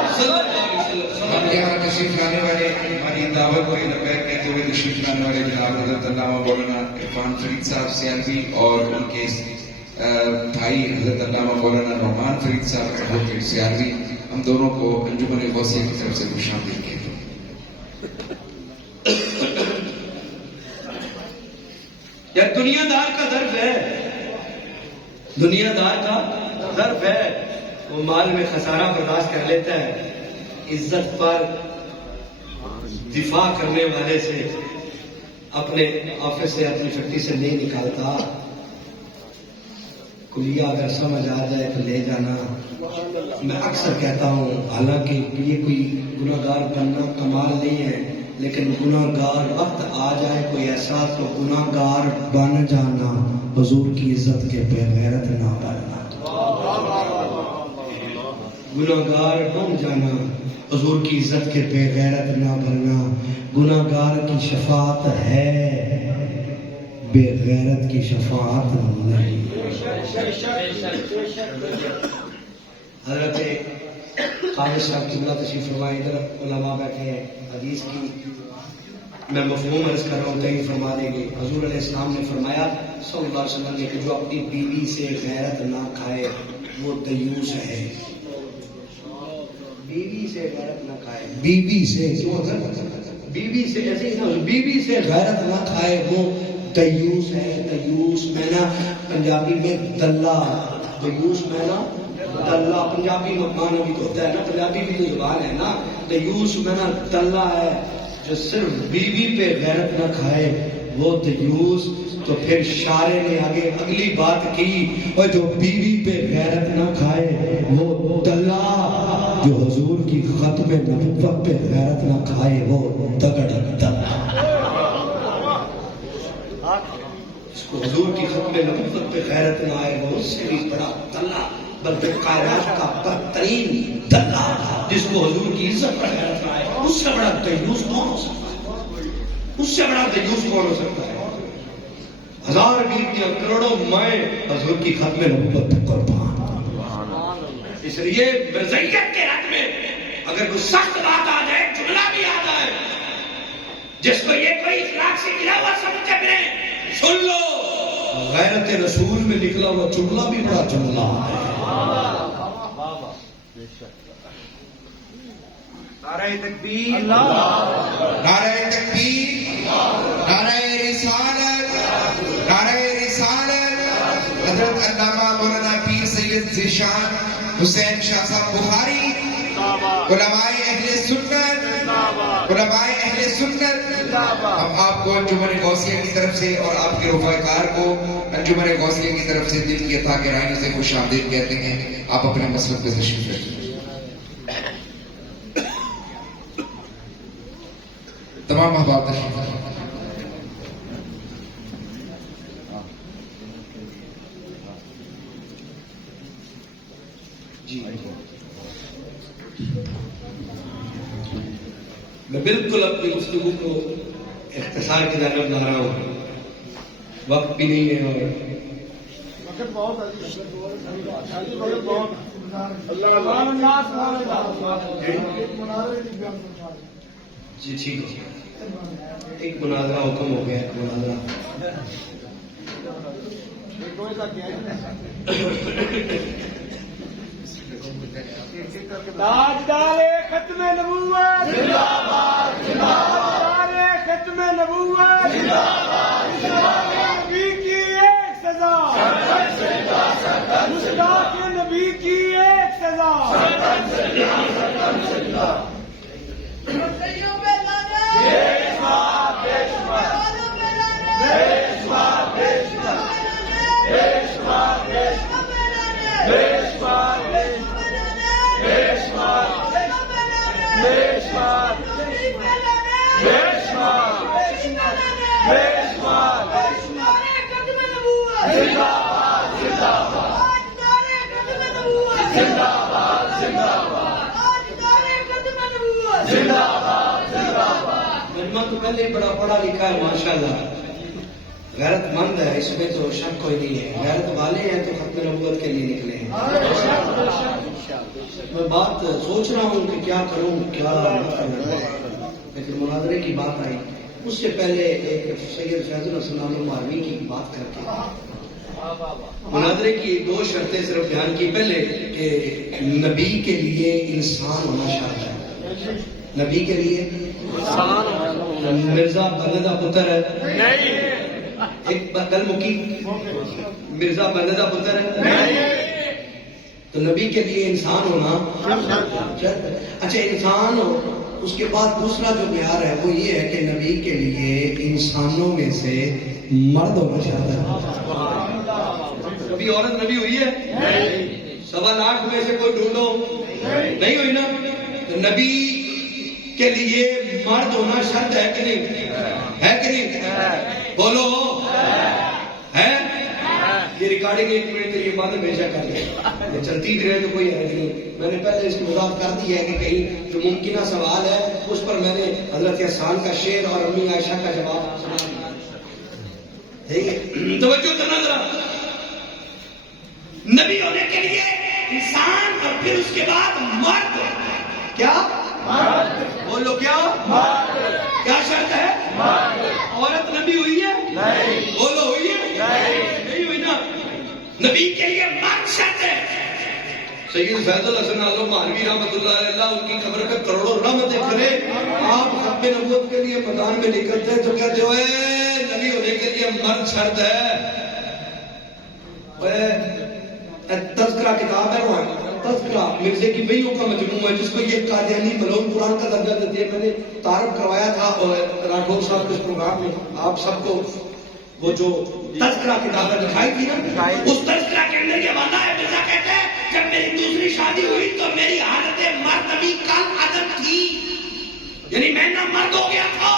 رسول اللہ. یہاں تشریف لانے والے ہماری دعوت کو لبیک کہتے ہوئے تشریف لانے والے جناب حضرت علامہ مولانا عرفان فرید صاحب سیالوی اور ان کے بھائی حضرت علامہ مولانا نعمان فرید صاحب سیالوی، ہم دونوں کو انجمن غوثیہ کی طرف سے خوش آمدید کہتے ہیں. یار دنیا دار کا ظرف ہے، دنیا دار کا ظرف ہے. وہ مال میں خسارہ برداشت کر لیتا ہے، عزت پر دفاع کرنے والے سے اپنے آفس سے اپنی فیکٹری سے نہیں نکالتا. کلیہ اگر سمجھ آ جائے تو لے جانا. میں اکثر کہتا ہوں حالانکہ یہ کوئی گناہگار بننا کمال نہیں ہے، لیکن گناہگار وقت آ جائے کوئی ایسا تو گناہگار بن جانا، حضور کی عزت کے بے غیرت نہ بننا۔ گناہگار بن جانا، حضور کی عزت کے بے غیرت نہ بننا۔ گناہگار کی شفاعت ہے، بے غیرت کی شفاعت نہیں۔ حضرت قاضی صاحب قبلہ تشریف فرمائے، ادھر علماء بیٹھے ہیں، حدیث کی میں مفہوم عرض کر رہا ہوں، تعین فرما دیں گے۔ حضور علیہ السلام نے فرمایا صلی اللہ علیہ وسلم نے کہ جو اپنی بیوی سے غیرت نہ کھائے وہ دیوس ہے۔ بیوی سے غیرت نہ کھائے، بیوی سے کیوں؟ بیوی سے ایسے ہی، بیوی سے غیرت نہ کھائے وہ دیوس ہے۔ دیوس میں نا پنجابی میں دلہ، دیوس میں نا دلہ، پنجابی مکان بھی ہوتا ہے نا، پنجابی بھی زبان ہے نا۔ دیوس میں نا دلہ ہے، جو صرف بیوی پہ غیرت نہ کھائے وہ دیوس۔ تو پھر شارع نے آگے اگلی بات کی، اور جو بیوی پہ غیرت نہ کھائے وہ دلہ، جو حضور کی ختم نبوت پہ غیرت نہ کھائے وہ دگڑ دلہ۔ اس کو حضور کی ختم نبوت پہ غیرت نہ آئے وہ اس سے بھی بڑا دلہ، بلکہ کائنات کا بدترین دلہ، جس کو حضور کی عزت پر غیرت نہ آئے، اس سے بڑا دیوس کون ہو سکتا ہے؟ اس سے بڑا دیوس کون ہو سکتا ہے؟ ہزار بیویاں کروڑوں مائیں حضور کی ختم نبوت پر قربان۔ اس لیے مرزائیت کے حق میں اگر کوئی سخت بات آ جائے، جملہ بھی آ جائے، جس کو یہ کوئی اخلاق سے گرا ہوا سمجھتے پھرے، سن لو، غیرت رسول میں نکلا ہوا جملہ بھی بڑا جملہ ہے۔ نعرہ تکبیر، نعرہ تکبیر، نعرہ رسالت، نعرہ رسالت۔ حضرت علامہ مولانا پیر سید ذیشان حسین شاہ صاحب بخاری، علماء اہل سنت، علماء اہل سنت، ہم آپ کو انجمن غوثیہ کی طرف سے اور آپ کے رفقار کو انجمن غوثیہ کی طرف سے دل کی عطا گرانی سے خوش آمدید کہتے ہیں۔ آپ اپنے مسلک پہ تشریف رکھیں۔ تمام احباب تشریف رکھیں۔ جی میں بالکل اپنی گفتگو کو اختصار کی جانب لا رہا ہوں، وقت بھی نہیں ہے اور جی ٹھیک ہے، ایک مناظرہ حکم ہو گیا، ایک مناظرہ۔ تاجدار ختم نبوت زندہ باد، تاجدار ختم نبوت زندہ باد، نبی کی ایک سزا، مشتاق نبی کی ایک سزا۔ مجمع تو پہلے ہی بڑا پڑھا لکھا ہے ماشاءاللہ، غیرت مند ہے، اس میں تو شک کوئی نہیں ہے، غیرت والے ہیں تو ختم نبوت کے لیے نکلے ہیں۔ میں بات سوچ رہا ہوں کہ کیا کروں کیا نہ کروں، لیکن مناظرے کی بات آئی، اس سے پہلے ایک سید فیض الحسن الماروی کی بات کر کے مناظرے کی دو شرطیں صرف بیان کی۔ پہلے کہ نبی کے لیے انسان ہونا شرط ہے، نبی کے لیے مرزا بندے دا پتر ہے، ایک گل مکی، مرزا بندے دا پتر ہے تو نبی کے لیے انسان ہونا۔ اچھا انسان ہو، اس کے بعد دوسرا جو معیار ہے وہ یہ ہے کہ نبی کے لیے انسانوں میں سے مرد ہونا چاہتا ہے۔ کبھی عورت نبی ہوئی ہے؟ 1.25 لاکھ میں سے کوئی ڈھونڈو، نہیں ہوئی نا؟ تو نبی کے لیے مرد ہونا شرط ہے کہ نہیں؟ ہے کہ نہیں؟ بولو ہے؟ یہ ریکارڈنگ 1 منٹ کے لیے بعد ہمیشہ کر لیں، یہ چلتی بھی رہے تو کوئی حرج نہیں. میں نے پہلے اس کی وضاحت کر دی ہے کہ کہیں جو ممکنہ سوال ہے اس پر میں نے حضرت احسان کا شعر اور امی عائشہ کا جواب سنا دیا. ٹھیک ہے، توجہ کرنا ذرا. نبی ہونے کے لیے انسان اور پھر اس کے بعد مرد. کیا بولو کیا کیا شرط ہے؟ عورت نبی ہوئی ہے؟ بولو ہوئی ہے؟ نہیں ہوئی نا. نبی کے لیے مرد شرط ہے. سید فیض الحسن عالم مہروی رحمۃ اللہ علیہ ان کی قبر پہ کروڑوں رحمتیں کرے. آپ ختم نبوت کے لیے میدان میں نکلتے ہیں تو کہتے ہو نبی ہونے کے لیے مرد شرط ہے. تذکرہ کتاب ہے وہ تذکرہ مرزے کی وہیوں کا مجموعہ ہے جس کو یہ قادیانی ملعون قرآن کا درجہ دیتے ہیں. میں نے تعارف کروایا تھا راٹھور صاحب کے اس پروگرام میں آپ سب کو وہ جو تذکرہ کتاب دکھائی تھی نا، اس تذکرہ کے اندر یہ واضح ہے. مرزا کہتے ہیں جب میری دوسری شادی ہوئی تو میری حالت مرد ابھی کل عدم تھی، یعنی میں نہ مرد ہو گیا تھا.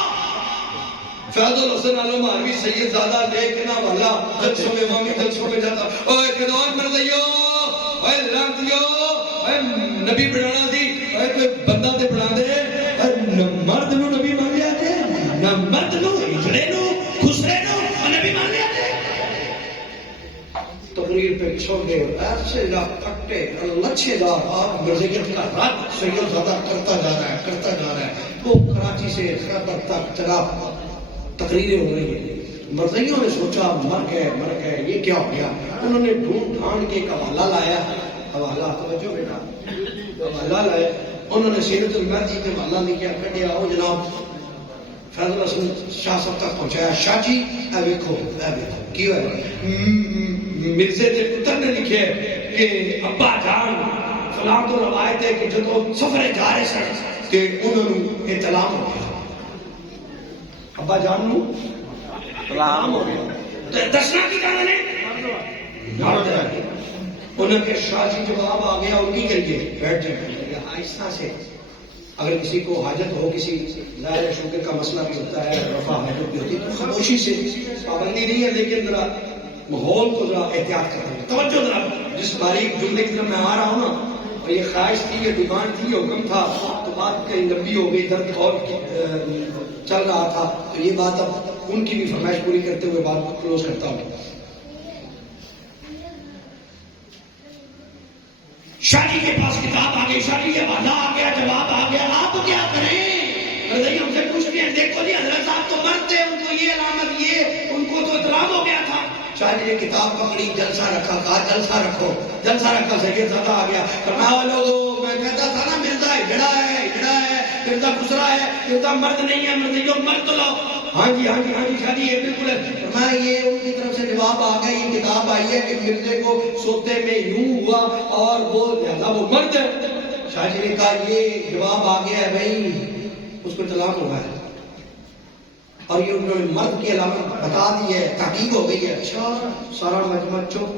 فیض الحسن عالم مہروی سید زادہ لیکنا والا جلسوں میں مامی جلسوں میں جاتا اوے کدوان مرضیو اوے لانتیو اوے نبی بڑھانا دی اوے کوئی بندہ تے بڑھا دے نہ مرد نو نبی مان لیا جے نہ مرد نو ہجڑے نو خسرے نو نبی مان لیا جے. تقریر پہ چھوڑے ایسے لا پٹے لچھے دار آپ مرضیت کا رد سید زادہ کرتا جا رہا ہے. وہ کراچی سے خیبر تک چلا تقریریں ہو رہی ہیں. مرضیوں نے سوچا مر گئے یہ کیا ہو گیا. انہوں نے ڈھونڈ ڈھانڈ کے ایک حوالہ لایا. حوالہ توجہ بیٹا حوالہ لائے. انہوں نے سیرت المہدی کے حوالہ نہیں کیا کٹیا ہو جناب فیض الحسن شاہ صاحب تک پہنچایا. شاہ جی اے دیکھو کی ہے مرزے کے پتر نے لکھے کہ ابا جان فلاں تو روایت ہے کہ جدو سفرے جا رہے سن کہ انہوں نے اطلاع ہو گیا. ابا جان نو سلام ہو گیا. دسنا کی کہا نے انہوں کے شاہ جی جواب آ گیا ان کی کریے بیٹھ جائیں آہستہ سے. اگر کسی کو حاجت ہو کسی ظاہر شوگر کا مسئلہ بھی ہوتا ہے رفع حاجت بھی ہوتی ہے تو خاموشی سے پابندی نہیں ہے لیکن ذرا ماحول کو ذرا احتیاط کریں. توجہ ذرا جس باریک جملے کی طرف میں آ رہا ہوں نا اور یہ خواہش تھی یہ ڈیمانڈ تھی یہ حکم تھا تو بات کہیں لمبی ہو گئی درد اور چل رہا تھا تو یہ بات اب ان کی بھی فرمائش پوری کرتے ہوئے بات کو کلوز کرتا ہوں. شادی کے پاس کتاب آ گئی, شادی کے وعدہ آ گیا, جواب آ گیا, آپ کیا کریں؟ ہم سے پوچھتے ہیں دیکھو جی حضرت صاحب تو مرتے ان کو یہ علامت یہ ان کو تو اطلاع ہو گیا تھا. شاہ نے کتاب پکڑی, جلسہ رکھا, کہا جلسہ رکھو, جلسہ رکھا, سید زادہ آ گیا. فرمایا لوگوں میں کہتا تھا نا مرزا ہجڑا ہے, مرزا خسرا ہے, مرزا مرد نہیں ہے, مرد جو مرد تو لاؤ. ہاں جی شادی ہے بالکل ہے. فرمایا یہ ان کی طرف سے جواب آ گیا, یہ کتاب آئی ہے کہ مرزے کو سوتے میں یوں ہوا اور وہ لہذا وہ مرد ہے. شاہ جی نے کہا یہ جواب آ گیا ہے بھائی اس کو طلاق ہوا ہے اور یہ انہوں نے مرد کی علامت بتا دی ہے, تحقیق ہو گئی ہے. اچھا سارا مجمع چپ,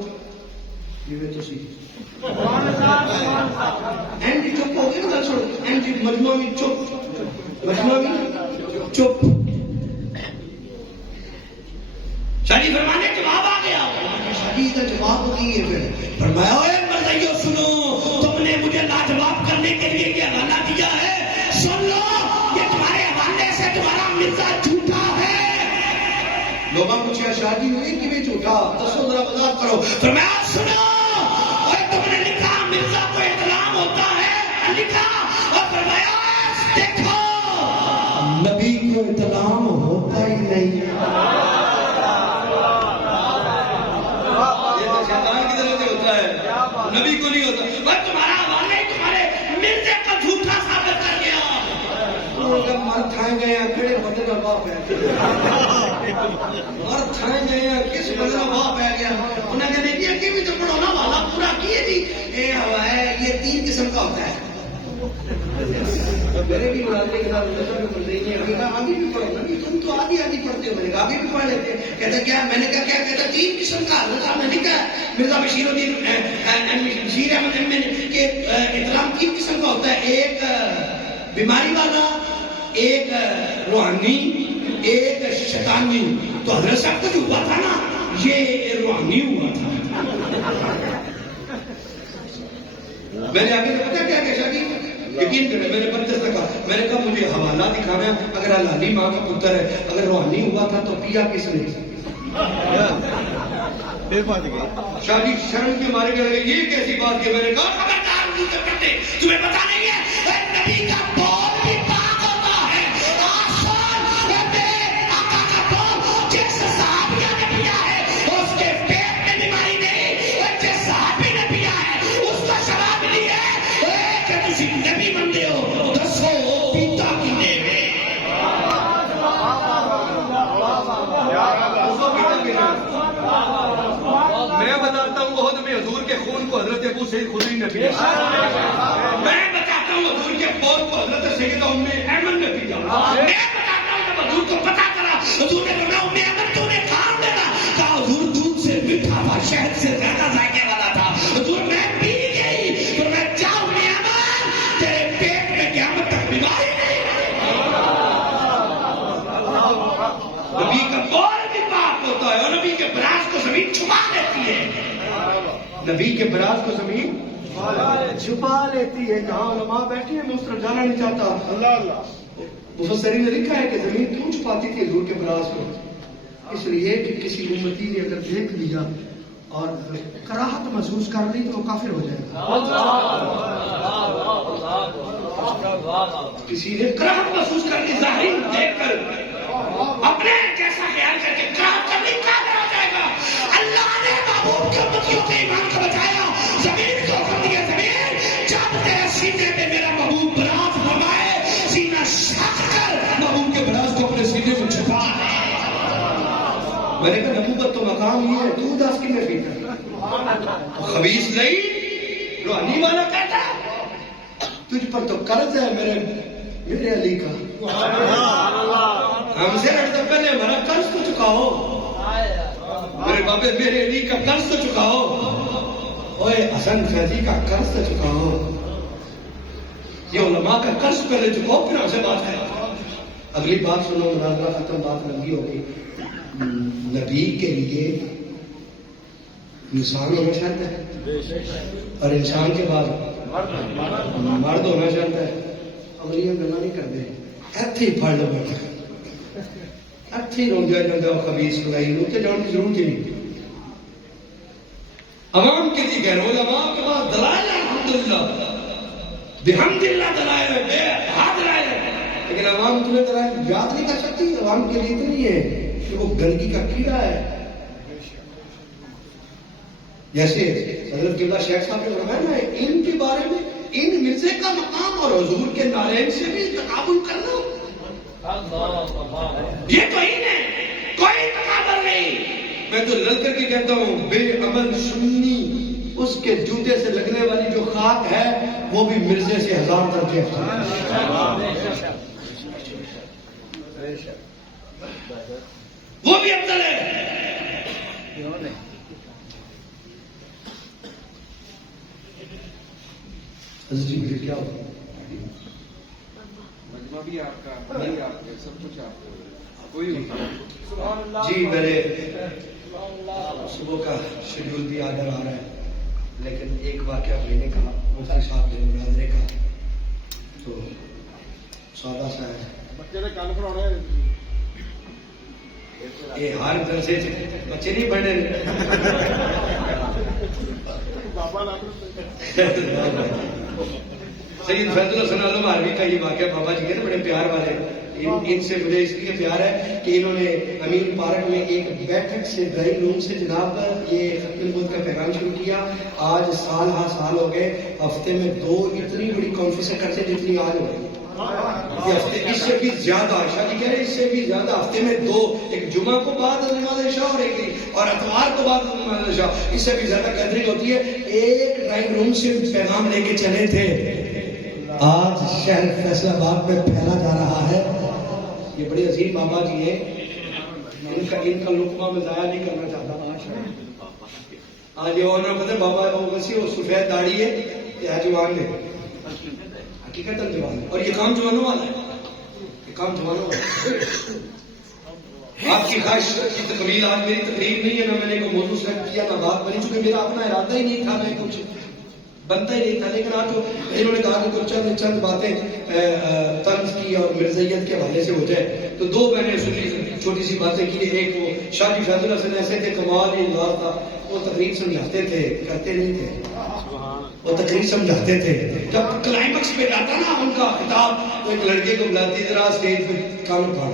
یہ تو سی اینڈ چپ ہو گیا نا, چھوڑو اینڈ مجمع بھی چپ, مجمع بھی چپ. شادی فرمانے جواب آ گیا. شادی کا جواب کی ہے پھر فرمایا اے مرزائیو سنو, تم نے مجھے لاجواب کرنے کے لیے یہ حوالہ دیا ہے, سن لو یہ تمہارے حوالے سے تمہارا مرزا جھوٹا ہے. لوگوں پوچھا شادی ہوئی کہ بھی جھوٹا, دسو ذرا وضاحت کرو. فرمایا سنو, اور تم نے لکھا مرزا کو اطلاع ہوتا ہے, لکھا اور فرمایا دیکھو نبی کو اطلاع ہوتا ہی نہیں. نبی کو نہیں ہوتا, بس تمہارا حوالہ ہی تمہارے مرزے کا جھوٹا ثابت کر گیا. مرد کھائے گئے ہیں کھڑے بندے کا باپ ہے, مرد کھائے گئے ہیں کس بندے کا باپ ہے گیا. انہوں نے کہنے کیا کہ بھی تو پڑھو نا حوالہ پورا کیے جی. اے ہوا ہے یہ 3 قسم کا ہوتا ہے. میرے بھی مرادے کے ساتھ پڑھ رہی ہیں, ابھی بھی پڑھو نا, تم تو آدھی پڑھتے ہو. میں نے کہا ابھی بھی پڑھ لیتے. کہتے کیا, میں نے کہا کیا کہتا 3 قسم کا. حضرت صاحب نے لکھا مرزا بشیر الدین بشیر احمد کہ اطلاع 3 قسم کا ہوتا ہے. ایک بیماری والا, ایک روحانی ایک شیطانی. تو حضرت صاحب کو جو ہوا تھا نا یہ روحانی ہوا تھا. میں نے آگے پتا کیا کہ شادی یقین کرے میں نے 32 کہا میں نے کہا مجھے حوالہ دکھانا ہے اگر حلالی ماں کا پتر ہے اگر روحانی ہوا تھا تو پیا کس نے؟ شادی شرم کے مارے گئے یہ کیسی بات کہ میں نے کہا خبردار کرتے تمہیں پتا نہیں ہے نبی کا بول بھی پاک ہوتا ہے. آسمان میرے آقا کا بول جس صحابیہ نے پیا ہے اس کے پیٹ میں بیماری نہیں جس صحابی نے پیا ہے اس کا شراب نہیں ہے کہ تسی نبی بندے ہو دسو پیتا کنے میں میں بتاتا ہوں بہت میں حضور کے خون کو حضرت ابو سعید خدری نے پیا. میں بتاتا ہوں حضور کے خون کو حضرت سیدہ ام ایمن نے پیا. میں بتاتا ہوں جب حضور کو پتا کرا حضور نے کہا ام ایمن تو نے کھان دینا کہا حضور دودھ سے میٹھا تھا شہد سے زیادہ ذائقے والا تھا. حضور میں پی گئی تو میں جاؤں ام ایمن تیرے پیٹ میں قیامت تک بیماری نہیں. نبی کا بول بھی پاک ہوتا ہے اور نبی کے براز کو زمین چھپا لیتی ہے. نبی کے براز کو زمین چھپا لیتی ہے. جہاں علماء بیٹھی ہیں میں اس طرف جانا نہیں چاہتا. اللہ اللہ مفسرین نے لکھا ہے کہ زمین کیوں چھپاتی تھی حضور کے براز کو؟ اس لیے کہ کسی امتی نے اگر دیکھ لیا اور کراہت محسوس کر لی تو وہ کافر ہو جائے گا. کسی نے کراہت محسوس کر لی ظاہری دیکھ کر اپنے جیسا خیال کر کے کام کرنے کا ہو جائے گا. اللہ نے محبوب کے امتیوں کے ایمان کو بچایا. زمین کو کر دیا زمین جب تیرے سینے میں میرا محبوب براز فرمائے سینہ شک کر محبوب کے براز کو اپنے سینے میں چھپا. میں نے کہا نبوت تو مقام ہی ہے تو دس کی میں پیتا خبیث نہیں روحانی والا کہتا ہے تجھ پر تو قرض ہے میرے علی کا. ہم سے لڑتے پہلے ہمارا قرض تو چکاؤ. میرے بابے میرے علی کا قرض تو چکاؤ. اوے حسن فیضی کا قرض تو چکاؤ. یہ علماء کا قرض پہلے چکاؤ پھر ہم سے بات کریں. اگلی بات سنو مناظرہ ختم بات لمبی ہوگی. نبی کے لیے انسان ہونا چاہتا ہے اور انسان کے بعد مرد ہونا چاہتا ہے. اگلی گلا نہیں کرتے ایتھے ہی پڑھ لو بیٹھا ایتھے ہی روندیا جاتا ہے خبیث خدائی اتنے جان کی ضرورت ہی نہیں. عوام کے لیے کہہ رہا ہوں عوام کے پاس دلائل ہے الحمدللہ بحمد اللہ دلائل ہے بے حد دلائل ہے لیکن عوام تمہیں دلائل یاد نہیں کر سکتی. عوام کے لیے اتنی ہے کہ وہ گندگی کا کیڑا ہے. جیسے حضرت قبلہ شیخ صاحب نے فرمایا نا ان کے بارے میں ان مرزے کا مقام اور حضور کے نالین سے بھی تقابل کرنا یہ تو ہی نہیں کوئی تقابل نہیں. میں تو لل کر کے کہتا ہوں بے عمل سنی اس کے جوتے سے لگنے والی جو خاک ہے وہ بھی مرزے سے 1000 درجے افضل ہے. وہ بھی افضل ہے. حضرت جی پھر کیا ہوگا مجمع بھی آپ کا نہیں آپ کا سب کچھ آپ کا کوئی جی میرے صبح کا شیڈول بھی آڈر آ رہا ہے لیکن ایک واقعہ میں نے کہا مفتی صاحب نے مناظرے کا تو سادہ سا ہے. بچے نے کل پڑھانا ہے یہ ہر درسے بچے نہیں پڑھنے بابا نام سید فیض الحسن عالم عربی کا یہ واقعہ بابا جی کے نا بڑے پیار والے ان سے مجھے اس لیے پیار ہے کہ انہوں نے امین پارک میں ایک بیٹھک سے ڈرائنگ روم سے جناب یہ ختم نبوت کا پیغام شروع کیا. آج سال ہر سال ہو گئے ہفتے میں 2 اتنی بڑی کانفرنسیں کرتے جتنی آج ہو گئی. یہ ہفتے اس سے بھی زیادہ شادی کہہ رہے اس سے بھی زیادہ ہفتے میں 2 ایک جمعہ کو بعد نماز عشاء اور ایک اور اتوار کو بعد نماز عشاء اس سے بھی زیادہ گیدرنگ ہوتی ہے. ایک ڈرائنگ روم سے پیغام لے کے چلے تھے. آج شہر فیصل آباد میں پھیلا جا رہا ہے. یہ بڑے عظیم بابا جی ہیں ان کا لقمہ میں ضائع نہیں کرنا چاہتا. آج یہ اور پتہ بابا ویسی وہ سفید داڑھی ہے یہ جوان ہے حقیقت جوان ہے اور یہ کام جوانوں والا ہے. کام جوانوں کا آپ کی خواہش کی تکمیل آج میری تقریر نہیں ہے، نہ میں نے کوئی موضوع سلیکٹ کیا نہ بات بنی، چونکہ میرا اپنا ارادہ ہی نہیں تھا، میں کچھ بنتا ہی نہیں تھا، لیکن آج انہوں نے کہا کہ کچھ چند باتیں طنز کی اور مرزائیت کے حوالے سے ہو جائے، تو دو میں نے سنی چھوٹی سی باتیں کی. ایک وہ شاہ جی فیض الحسن ایسے تھے، کمال ہی اللہ تھا، وہ تقریر سمجھاتے تھے، کرتے نہیں تھے، وہ تقریر سمجھاتے تھے. جب کلائمیکس پہ جاتا نا ان کا خطاب، تو ایک لڑکے کو بلاتی ذرا اسٹیج پہ کان پھاڑ،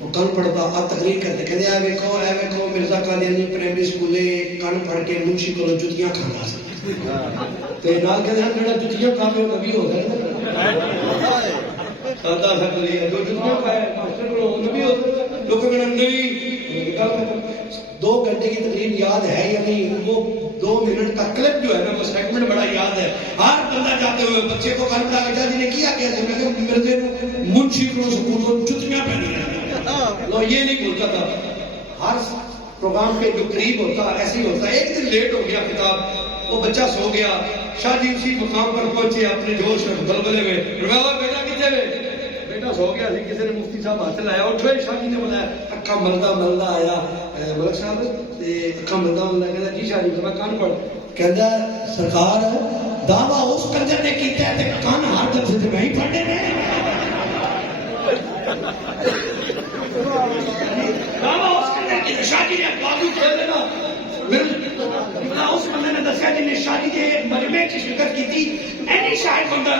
وہ کان پڑتا، آپ تقریر کرتے، کہتے اے ویکھو مرزا قادیانی پرائمری سکولے کان پھڑ کے منشی کو جتیاں کھانا سی تے نال کہتے ہیں جڑا جتیاں کھاوے وہ نبی ہو گئے. سادہ سا کلیہ جو جتیاں کھائے ماسٹر کو نبی ہو گئے. لوگ کہتے نہیں، 2 گھنٹے کی تقریر یاد ہے یا نہیں؟ وہ 2 منٹ کا کلپ جو ہے نا، وہ سیگمنٹ بڑا یاد ہے. ہر بندہ جاتے ہوئے بچے کو کان پڑا بیٹا جی نے کیا کہتے ہیں کہ مرزے کو منشی کو سکول جتیاں پہنی رہے. لو یہ نہیں بولتا تھا. ہر پروگرام پہ جو قریب ہوتا ایسے ہی ہوتا. ایک دن لیٹ ہو گیا خطاب، وہ بچہ سو گیا. شاہ جی اسی مقام پر پہنچے اپنے جوش اور بلبلے میں، بیٹا کتنے میں؟ بیٹا سو گیا سی. کسی نے مفتی صاحب ہاتھ لایا، اٹھو. شاہ جی نے بلایا، اکھا ملدا آیا ملک صاحب، اکھا ملدا کہتا جی شاہ جی میں کان پڑھ. کہتا سرکار دعویٰ اس کنجر نے کیتا ہے تے کان ہر جب سے میں ہی پڑھنے میں شاہ جی نے بازو کھول دینا. اس بندے نے دسیا جن نے شاہ جی کے مجمع چ شرکت کی تھی، اینی شاید بندہ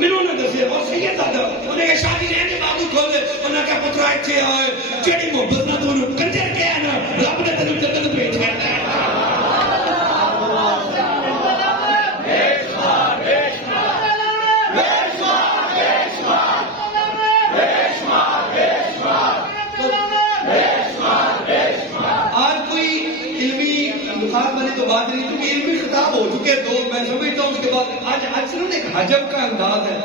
مینوں نے دسیا اور سید دادا انہیں کہ شاہ جی نے اینی بازو کھول دے. انہاں کہا پترا اتھے آئے جڑی محبت نہ تو کنجر کے ہے نا رب نے تینوں جنت بھیج کرتا ہے. تو بات نہیں، کیونکہ علمی خطاب ہو چکے 2. میں سمجھتا ہوں اس کے بعد آج صرف ایک حجب کا انداز ہے.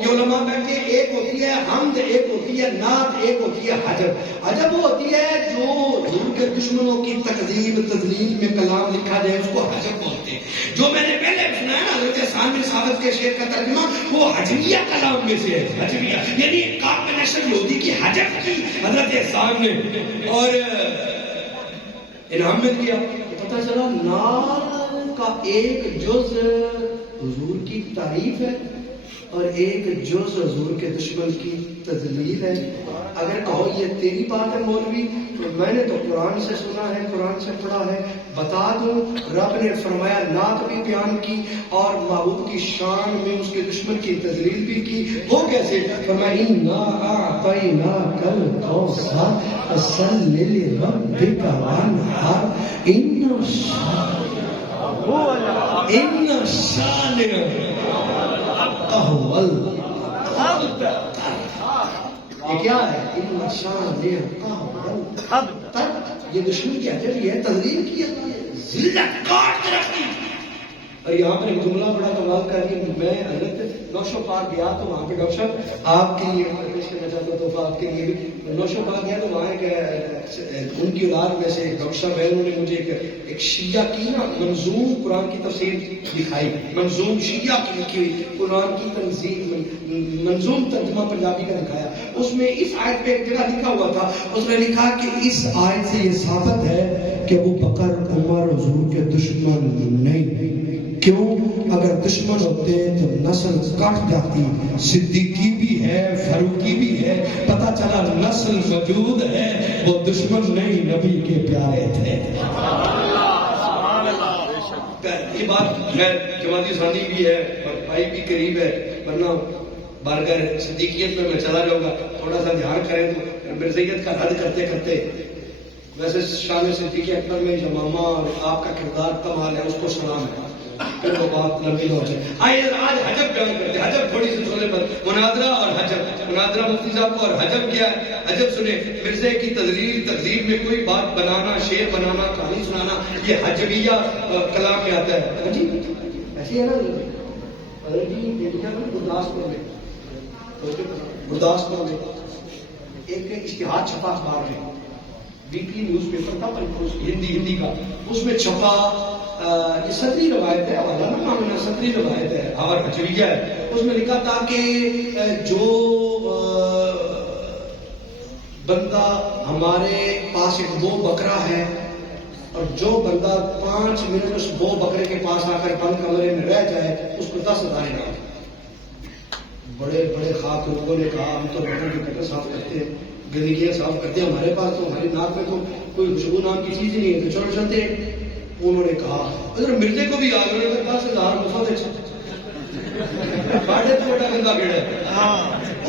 یہ علماء بیٹھے، ایک ہوتی ہے حمد، ایک ہوتی ہے نعت، ایک ہوتی ہے حجب. حجب وہ ہوتی ہے جو حضور کے دشمنوں کی تکذیب تذلیل میں کلام لکھا جائے، اس کو حجب بولتے ہیں. جو میں نے پہلے سنا ہے نا حضرت حسان بن ثابت کے شعر کا ترجمہ، وہ حجویہ کلام میں سے ہے. حجویہ یعنی کاف میں نشر یہودی کی حجب کی حضرت حسان نے اور انعام مل گیا. پتہ چلا نعت کا ایک جز حضور کی تعریف ہے اور ایک جز حضور کے دشمن کی تذلیل ہے. اگر کہو یہ تیری بات ہے مولوی، تو میں نے تو قرآن سے سنا ہے، قرآن سے پڑھا ہے. بتا دوں رب نے فرمایا نعت بھی بیان کی اور معبود کی شان میں اس کے دشمن کی تذلیل بھی کی. وہ کیسے؟ فرمایا اِنَّا أَعْطَيْنَاكَ الْكَوْثَرَ فَصَلِّ لِرَبِّكَ وَانْحَرْ إِنَّ شَانِئَكَ هُوَ الْأَبْتَرُ. یہ کیا ہے؟ ان شان یہ دشمن کی حجب ہے، تذلیل کی ہے، ذلت کاٹ کے رکھتی. اور یہاں پر ایک جملہ بڑا کمال کا ہے. میں حضرت نوشو پاک گیا تو وہاں پہ ڈاکٹر صاحب آپ کے لیے پیش کرنا چاہتا ہوں تحفہ آپ کے لیے بھی. نوشو پاک گیا تو وہاں ان کی اولاد میں سے ڈاکٹر صاحب ہے، انہوں نے مجھے ایک شیعہ کی نا منظوم قرآن کی تفسیر دکھائی. منظوم شیعہ کی لکھی ہوئی قرآن کی تنظیم منظوم ترجمہ پنجابی کا دکھایا. اس میں اس آیت پہ ایک جگہ لکھا ہوا تھا، اس نے لکھا کہ اس آیت سے یہ ثابت ہے کہ ابو بکر عمر حضور کے دشمن نہیں. کیوں؟ اگر دشمن ہوتے تو نسل کٹ جاتی. صدیقی بھی ہے، فاروقی بھی ہے، پتہ چلا نسل موجود ہے، وہ دشمن نہیں نبی کے پیارے تھے. یہ بات خیر جماعتی ثانی بھی ہے اور بھائی بھی قریب ہے، ورنہ بارگاہ صدیقیت میں چلا جاؤں گا. تھوڑا سا دھیان کریں تو مرزائیت کا رد کرتے کرتے ویسے شان صدیق اکبر میں یمامہ اور آپ کا کردار کمال ہے، اس کو سلام ہے. پھر وہ بات لمبی ہو جائے. آج حجب بیان کرتے ہیں. حجب تھوڑی سی سنے پر مناظرہ اور حجب. مناظرہ مفتی صاحب کو اور حجب کیا ہے؟ حجب سنے مرزے کی تذلیل تقزیب میں کوئی بات بنانا، شعر بنانا، کہانی سنانا، یہ حجبیہ کلام میں آتا ہے. جی ایسی ہے نا گرداسپور میں ایک اشتہار چھپا اخبار میں، ویکلی نیوز پیپر تھا ہندی کا. اس میں چھپا یہ صدری روایت ہے، حوالہ نہ مانگنا، صدری روایت ہے اور حجویہ ہے. اس میں لکھا تھا کہ جو بندہ ہمارے پاس ایک بو بکرا ہے اور جو بندہ 5 منٹ اس بو بکرے کے پاس آ کر بند کمرے میں رہ جائے اس کو 10,000 انعام. بڑے بڑے خاک لوگوں نے کہا ہم تو بکروں کے کٹر صاف کرتے ہیں, گندگیاں صاف کرتے ہیں, ہمارے پاس تو ہماری ناک میں تو کوئی خوشبو نام کی چیز ہی نہیں ہے, تو چلو چلتے ہیں. انہوں نے کہا اگر مرزے کو بھی آ گئے 10,000 مفاد ہے, ساڑھے 2 گندا گیڑا ہے,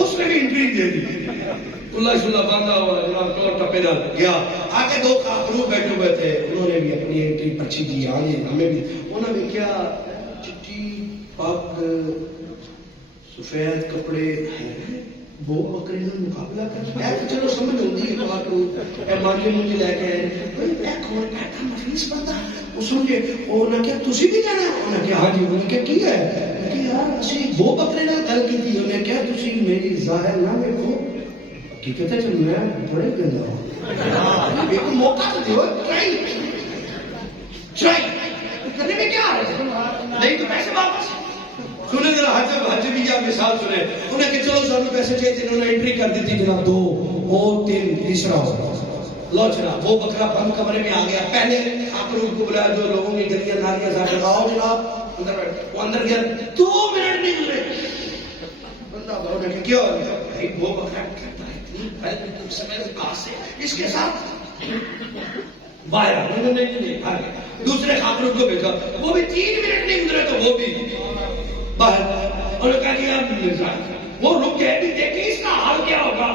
اس نے بھی انٹری دے دی. اللہ صلی اللہ باندھا ہوا جناب ٹور ٹپے ڈال گیا. آگے 2 کافرو بیٹھے ہوئے تھے, انہوں نے بھی اپنی انٹری پرچی دی. آگے ہمیں بھی انہوں نے کیا چٹی پاک سفید کپڑے ہیں, وہ بکرے کا مقابلہ کرنا ہے. چلو سمجھ ہوتی ہے بات, مانجے مجھے لے کے نفیس بندہ اس نے انہیں کیا تسی بھی جانا, انہیں کیا ہاں جی, انہیں کیا کیا ہے کہ یار اسی وہ بکرے نال گل کی تھی, انہیں کیا تسی میری ظاہر نہ دیکھو کی کہتے چل میں بڑے گندا ہوں, ایک موقع تو دیو, ٹرائی کرنے میں کیا ہے, نہیں تو پیسے واپس. سنیں ذرا حج بھی یا مثال سنیں, انہیں کہ چلو سانو پیسے چاہیے, انہوں نے انٹری کر دی تھی جناب 2 اور 3 تیسرا ہو. لو جناب وہ بکرا بند کمرے میں آ گیا. پہلے خاطروں کو بلایا جو لوگوں کی گلیاں نالیاں صاف لگاؤ جناب, اندر بیٹھ. وہ اندر گیا, 2 منٹ نہیں گزرے بندہ بہت نے کیا ہو گیا بھائی, وہ بکرا کرتا ہے اتنی سمے کہاں سے اس کے ساتھ باہر. انہوں نے نہیں آ گیا. دوسرے خاطروں کو بھیجا, وہ بھی 3 منٹ نہیں گزرے تو وہ بھی باہر. انہوں نے کہا کہ مرزا وہ رک گئے بھی دیکھیں اس کا حال کیا ہوگا.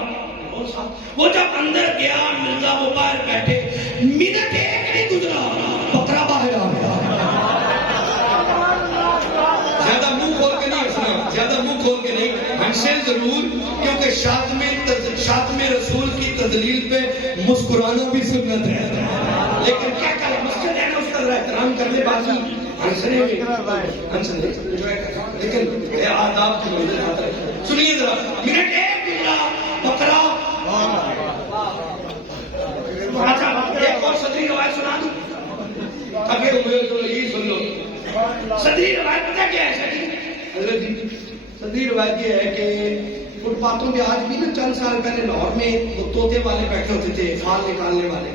وہ جب اندر گیا مرزا وہ باہر بیٹھے, منٹ 1 نہیں گزرا بکرا باہر آ گیا. زیادہ منہ کھول کے نہیں ہنسنا, زیادہ منہ کھول کے نہیں ہنسے ضرور, کیونکہ شاتم رسول کی تدلیل پہ مسکرانا بھی سنت ہے. لیکن کیا کرے, مسجد ہے نا, اس کا ذرا احترام کر لے. بازی ہنسنے لیکن آداب کی منزل خاطر سنیے ذرا. منٹ 1 گزرا بکرا. اچھا ایک اور صدری روایت سنا دوں, تھکے ہوئے تو یہی سن لو. صدری روایت پتہ کیا ہے حضرت جی؟ صدری روایت یہ ہے کہ فٹ پاتھوں پہ آج بھی نا چند سال پہلے لاہور میں وہ طوطے والے بیٹھے ہوتے تھے, فال نکالنے والے,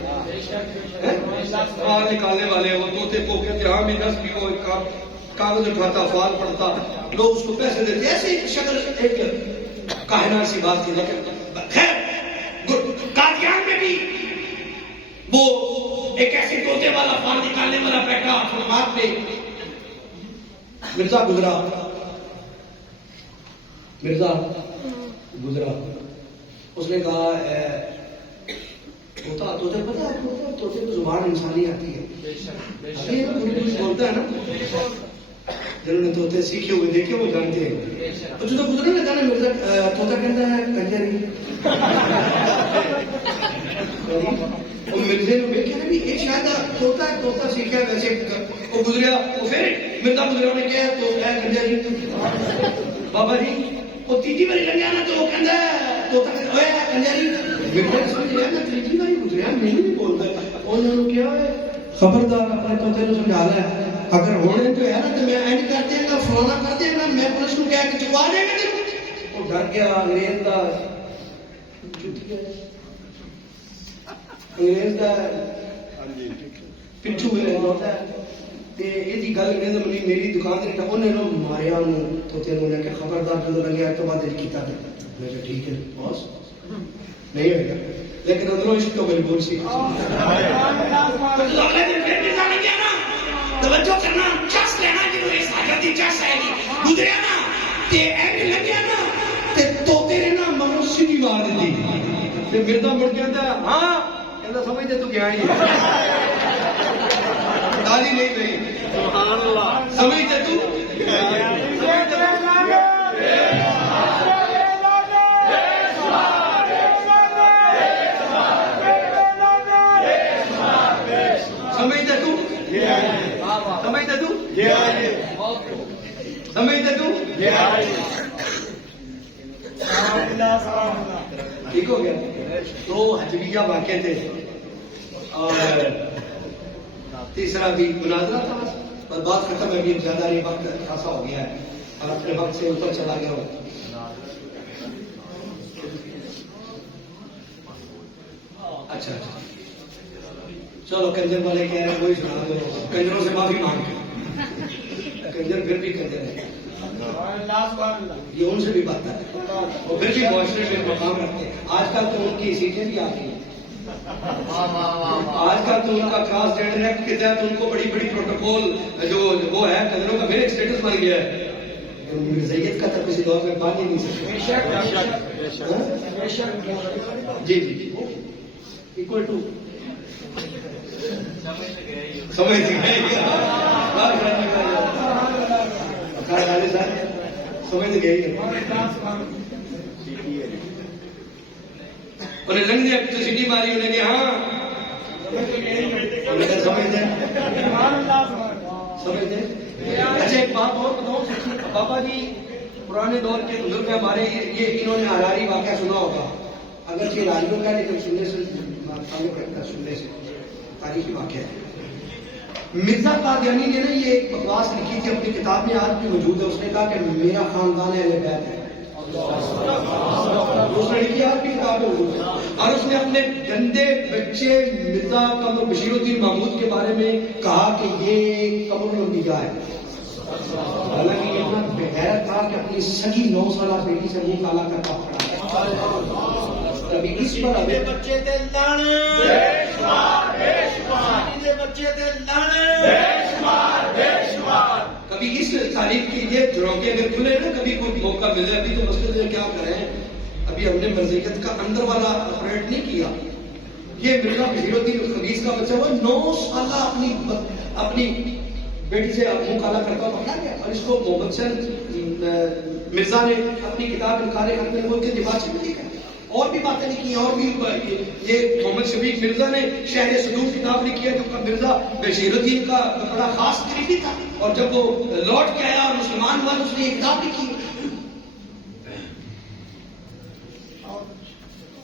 فال نکالنے والے. وہ طوطے کو کہتے ہاں میں 10 بھی وہ کاغذ اٹھاتا, فال پڑتا, لوگ اس کو پیسے دیتے. ایسے شکل ایک کائنات سی بات تھی. لیکن خیر قادیان میں بھی وہ ایک ایسے طوطے والا فال نکالنے والا بیٹھا فٹپاتھ پہ. مرزا گزرا, اس نے کہا طوطے پتہ ہے طوطے کو زبان انسانی آتی ہے, بولتا ہے نا. جنہوں نے طوطے سیکھے ہوئے دیکھے وہ جانتے ہیں. اور جو گزرنے لگا نا مرزا, طوطا کہتا ہے کنجری. اور مرزے نے دیکھا نا بھی یہ شاید طوطا سیکھا ہے ویسے. وہ گزریا, وہ پھر مرزا گزرا نے کیا تو اے کنجری بابا جی وہ تیجی باری لگیا نا تو وہ کہتا ہے طوطا اے کنجری. مرزا سمجھ گیا نا تیجی باری گزریا نہیں بولتا. انہوں نے کیا ہے خبردار اپنے طوطے کو سمجھا لیا, اگر ہونے تو ہے نا تو میں اینڈ کر دیا گا, فلانا کر دیا گا, میں پولیس کو کہہ کے چکوا دے گا. وہ ڈر گیا انگریز کا, انگریز کا پچھو ہوتا ہے. یہ گل انگریز منی میری دکان سے انہیں لوگ ماریا طوطے نے کہ خبردار جو لگیا تو بعد کیا. میں کہ ٹھیک ہے باس نہیں ہوئے گا, لیکن اندروں عشق تو مجبور سی. توجہ کرنا, چس لینا جنہوں اس حاجت دی چس آئے گی. گزریا نا تے اینڈ لگیا نا تے طوطے نے نا مگر سیدھی مار دی. تے مرزا مڑ کے کہتا ہے ہاں, کہتا سمجھتے تو کیا ہی گالی نہیں گئی. سبحان اللہ. سمجھتے تو ٹھیک ہو گیا. دو حجویہ واقع تھے اور تیسرا بھی مناظرہ تھا, اور بات ختم ہے. بھی زیادہ نہیں, وقت خاصا ہو گیا ہے اور اپنے وقت سے اوپر چلا گیا ہوں. اچھا اچھا چلو کنجر والے کہہ رہے ہیں وہی سنا دو, کنجروں سے معافی مانگ کے. کنجر پھر بھی کنجر ہے, یہ ان سے بھی بات ہے, وہ پھر بھی معاشرے میں مقام رکھتے ہیں. آج کل تو ان کی سیٹیں بھی آ گئی ہیں, آج کل تو ان کا خاص جنڈر ایکٹ کے تحت ان کو بڑی بڑی پروٹوکول جو وہ ہے کنجروں کا پھر ایک اسٹیٹس بن گیا ہے. مرزائیت کا تو کسی دور میں بات ہی نہیں سکتے. جی جی جی اکول ٹو سمجھ گئے سمجھ گئے انہیں لنگ دیا تو سیٹی ماری انہیں کہ ہاں سمجھتے سمجھتے. اچھا ایک بات اور بتاؤں بابا جی, پرانے دور کے بزرگ ہمارے یہ انہوں نے ہراری واقعہ سنا ہوگا, اگرچہ ہراریوں کا لیکن سننے سے سننے سے تاریخی واقعہ ہے. مرزا قادیانی نے نا یہ ایک بکواس لکھی تھی اپنی کتاب میں, آج بھی موجود ہے. اس نے کہا کہ میرا خاندان اہل بیت ہے, اس نے لکھی آج بھی کتاب میں موجود ہے. اور اس نے اپنے گندے بچے مرزا قمر بشیر الدین محمود کے بارے میں کہا کہ یہ قمر الانبیاء ہے. حالانکہ یہ اتنا بغیرت تھا کہ اپنی سگی 9 سالہ بیٹی سے منہ کالا کرتا پڑا. کبھی اس پر بچے تے لڑ بچے تے لڑ کبھی اس تاریخ کی یہ دھڑوکے اگر کھلے نا, کبھی کوئی موقع ملے. ابھی تو مسئلے میں کیا کریں, ابھی ہم نے مرزیت کا اندر والا آپریٹ نہیں کیا. یہ مرزا بشیر الدین خبیث کا بچہ وہ 9 سالہ اپنی بیٹی سے منہ کالا کرتا پکڑا گیا. اور اس کو محمد حسین مرزا نے اپنی کتاب انکار حق الملک کے دفاع سے بھی لکھا. اور بھی باتیں لکھی ہیں, اور بھی یہ محمد شفیق مرزا نے شہر صدوق کتاب لکھی ہے جو مرزا بشیر الدین کا بڑا خاص قریبی تھا. اور جب وہ لوٹ کے آیا اور مسلمان ہوا تو اس نے یہ کتاب لکھی.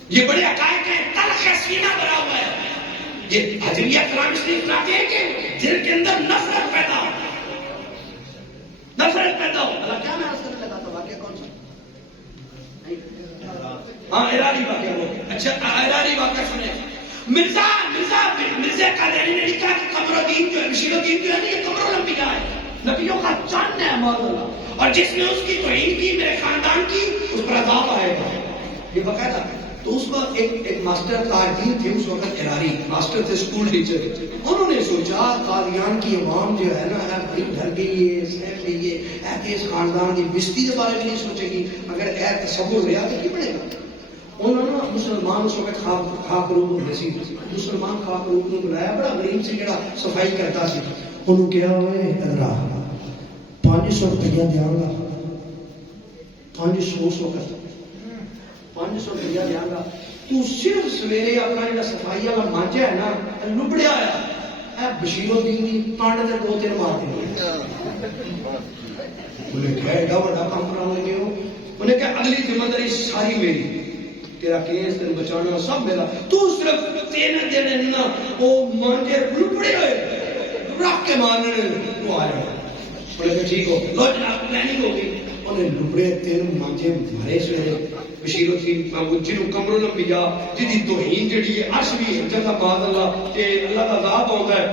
یہ بڑے عقائد ہیں, تلخ سینہ بھرا ہوا ہے. یہ حجریہ کرام اس لیے اتراتے ہیں کہ دل کے اندر نفرت پیدا ہو, نفرت پیدا ہو. اللہ کیا میں عرض کرنے لگا تھا, واقعہ کون سا؟ ہاں اراری واقعہ ہو. اچھا اراری واقعہ سنے. مرزا قادیانی نے لکھا کہ قمر الدین جو ہے, بشیر الدین جو ہے نا, یہ قمر الانبیاء ہے, نبیوں کا چاند ہے معاذ اللہ. اور جس نے اس کی توہین کی, میرے خاندان کی, اس پر عذاب آئے گا. یہ باقاعدہ. تو اس وقت ایک ماسٹر تاجدین تھے اس وقت, اراری ماسٹر تھے, اسکول ٹیچر. انہوں نے سوچا قادیان کی عوام جو ہے نا بڑی ڈر گئی ہے, سہم گئی ہے, ایسے اس خاندان کی بستی کے بارے میں نہیں سوچے گی. اگر اے تصور رہا تو کیا بنے گا. انہوں نے مسلمان اس وقت خاک روب ہوتے سی, مسلمان خاک روب کو بلایا, بڑا غریب سے جڑا صفائی کرتا سی. انہوں کہا ہوئے ادرا 500 روپیہ دیا گا, 500 وقت 500 روپیہ دیا گا, تو صرف سویرے اپنا جڑا صفائی والا مانجا ہے نا لبڑیا ہے, بشیر الدین کی پانڈ دے 2-3 مار دے. انہیں کہا ایڈا بڑا کام کرانے گئے ہو. انہیں کہا اگلی ذمہ داری ساری میری, تیرا کیس تین بچانا سب میرا, تو صرف تین دینے نا وہ مانجے لپڑے ہوئے رکھ کے مارنے وہ آ رہا. انہیں کہا ٹھیک ہو, لو جناب پلاننگ ہو گئی. انہیں لپڑے 3 مانجے مارے سویرے بشیر الدین جنہوں قمر الانبیاء جدی توہین جڑی ہے عرش بھی جگہ معاذ اللہ کہ اللہ کا عذاب آتا ہے.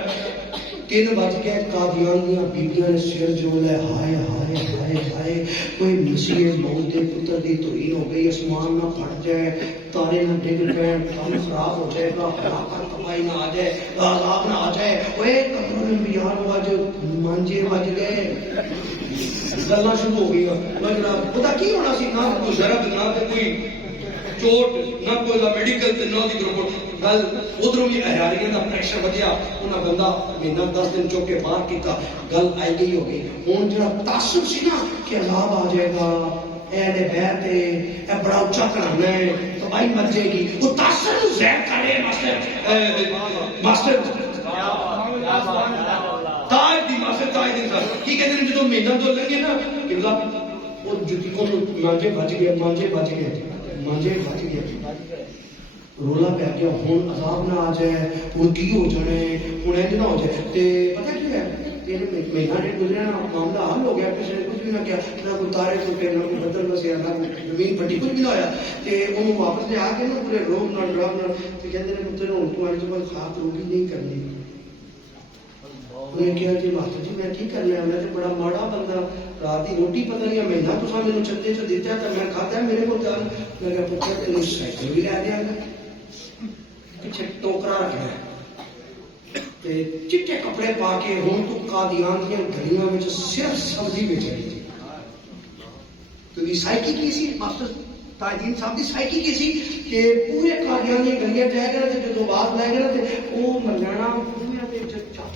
3 بج کے قادیان دیاں بیبیاں نے سر جوڑا, ہائے ہائے ہائے ہائے, کوئی مسیح موت دے پتر دی توہین ہو گئی, آسمان نہ پھٹ جائے, تارے نہ ڈگ پین, کام خراب ہو جائے گا, ہلاکت تباہی نہ آ جائے, عذاب نہ آ جائے. اوے قمر الانبیاء آج مانجے بج گئے, گلاں شروع ہو گئی. جناب پتا کی ہونا سی, نہ کوئی ضرب, نہ کوئی چوٹ, نہ کوئی میڈیکل, نہ دی رپورٹ. گل ادھروں بھی احراریاں کا پریشر ودیا, انہاں بندہ مہینہ 10 دن چوک کے باہر کیتا, گل آئی گئی ہو گئی. ہوں جڑا تعصب سی نا کہ عذاب آ جائے گا, اہل بیت ہے, اے بڑا اونچا کرانا ہے, تباہی مر جائے گی, وہ تعصب نوں ظاہر کر رہے ماسٹر تاج دی ماسٹر تاج دی صاحب کی کہتے ہیں جدوں مہینہ 2 لگے نا کہ وہ جتی کو مانجے بچ گئے, مانجے بچ گئے, مانجے بچ گئے. رولا پہ گیا, ہوں عذاب نہ آ جائے, ہوں کی ہو جانے, ہوں انج نہ ہو جائے. تے پتہ کی ہے یہ مہینہ ڈیڑھ گزرا نا معاملہ حل ہو گیا کسی نے کچھ بھی نہ کیا نہ کوئی تارے ٹوٹے نہ کوئی بدل بسیا نہ کوئی زمین پھٹی کچھ بھی نہ ہوا تے انہوں واپس لے آ کے نا پورے روب نہ ڈرام نہ تے کہتے ہیں پتر ہوں تو آنے تو بعد خواب روبی نہیں کرنی انہیں کہا جی ماسٹر جی میں کی کرنا ہے میں تو بڑا ماڑا بندہ رات کی روٹی پتہ نہیں مہینہ تو سا میرے چھتے چ دیتا ہے تو میں کھاتا ہے میرے کو جان میں کہا پتر تینوں سائیکل بھی لے دیا گا پیچھے ٹوکرا رکھنا ہے چٹے کپڑے پا کے ہوں تو قادیان دیا گلیاں میں صرف سبزی بیچ رہی تھی تو یہ سائیکی کی سی ماسٹر تاجدین صاحب کی سائیکی کی سی کہ پورے قادیان دیا گلیاں جائے گا تھے جو بات لے گا تھے وہ ملیانا پورے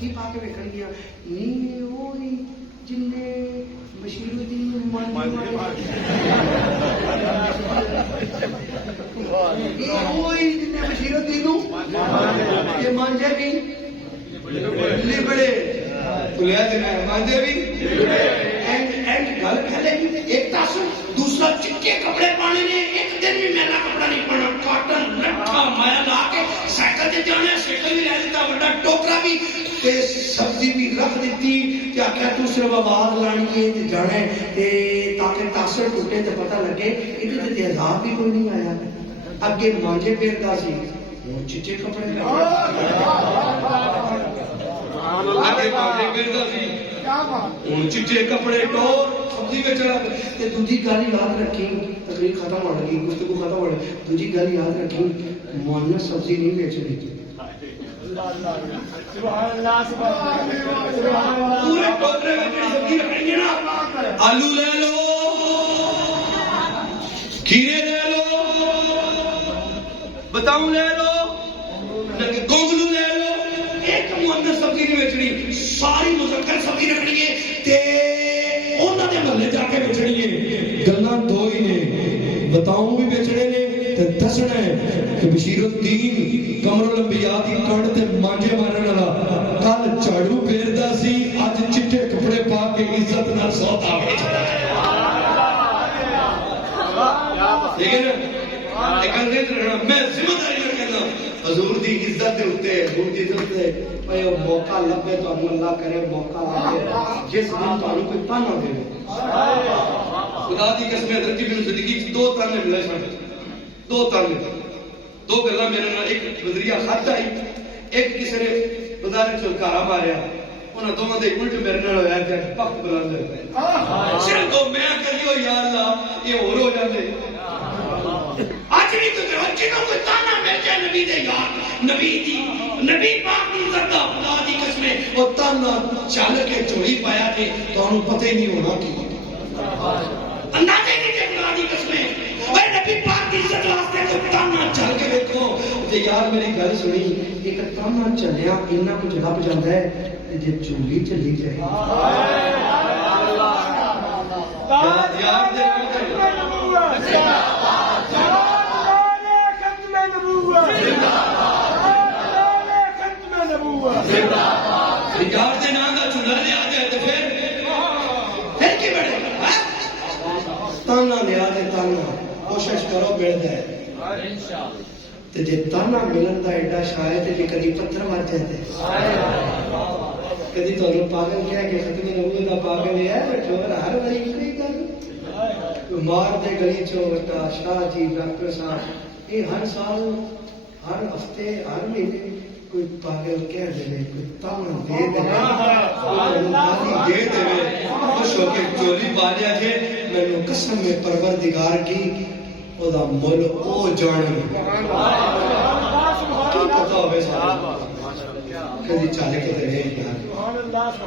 چاکی پا کے بیٹھ گیا نہیں وہ جن نے بشیر الدین بشیر الدین یہ مانجے بھی لبڑے مانجے بھی گل کھلے ایک تاثر دوسرا چٹے کپڑے پانے نے ایک دن بھی میلا کپڑا نہیں پانا کاٹن رکھا مایا لا کے سائیکل سے جانا سائیکل بھی لے دیتا بڑا ٹوکرا بھی تے سبزی بھی رکھ دیتی کیا کیا تو صرف آواز لانی ہے تے جانا ہے تاکہ تاثر ٹوٹے تے پتہ لگے ادھر تے عذاب بھی کوئی نہیں آیا اگے مانجے پھیرتا سی وہ چٹے کپڑے آگے مانجے پھیرتا سی ہوں چٹے کپڑے ٹور سبزی بیچ رہا تے دوجی گل یاد رکھی تقریر ختم ہو لگی گفتگو ختم ہو لگی دوجی گل یاد رکھی مولانا سبزی نہیں بیچ رہی تھی پورے ٹوکرے میں سبزی رکھیں گے نا آلو لے لو کھیرے لے لو بتاؤں لے لو گونگلو لے لو ایک مؤنث سبزی نہیں بیچنی ساری مذکر سبزی رکھنی ہے تے انہاں دے محلے جا کے بیچنی ہے گلاں دو ہی نے بتاؤں بھی بیچنے نے تے دسنا ہے کہ بشیر الدین قمر الانبیاء دی کنڈ تے مانجے مارن والا کل جھاڑو پھیردا سی اج چٹے کپڑے پا کے عزت نال سودا بیچدا ہے لیکن ایک اندر رہنا میں ذمہ داری نہ کہنا حضور دی عزت دے اوتے حضور دی عزت دے اے موقع لبے تو اللہ کرے موقع آئے جس دن تانوں کوئی تانا دے خدا دی قسم حضرت ابن صدیقی دو تانے ملے سن دو تانے دو گلاں میرے نال ایک وزریہ خط آئی ایک کسی نے بازار چ گھارا ماریا انہاں دونوں دے الٹ میرے نال ہویا تے وقت بلند ہویا صرف دو میں کہیو یا اللہ یہ ہور ہو جاندے اج نہیں تو کرو جنوں کوئی تانا مل جائے نبی دے یار نبی پاک دی عزت دا خدا دی قسم او تانا چل کے چوری پایا تے تانوں پتہ ہی نہیں ہونا کی اندازے نہیں تے خدا دی قسم اے نبی پاک دی عزت واسطے کوئی تانا چل کے دیکھو تے یار میری گل سنی ایک تانا چلیا اتنا کچھ لب جاندا ہے تے جے چولی چلی جائے یار دے یار دے نام دا چنر لیا جائے تو پھر کی بڑھے تانا لیا جائے تانا کوشش کرو مل جائے تے جے تانا ملن دا ایڈا شاید تے جے کدی پتھر مار جاتے کدی تانوں پاگل کہہ کے ختم نبوت دا پاگل ہے چور ہر باری کوئی گل مار دے گلی چوٹا شاہ جی ڈاکٹر صاحب یہ ہر سال ہر ہفتے ہر مہینے کوئی پاگل کہہ دے کوئی تانا دے دے خوش ہو کے چولی پا لیا جے مینوں قسم میں پروردگار کی او دا مول او جان کی پتہ ہوے سارا کدی چل کے تے یار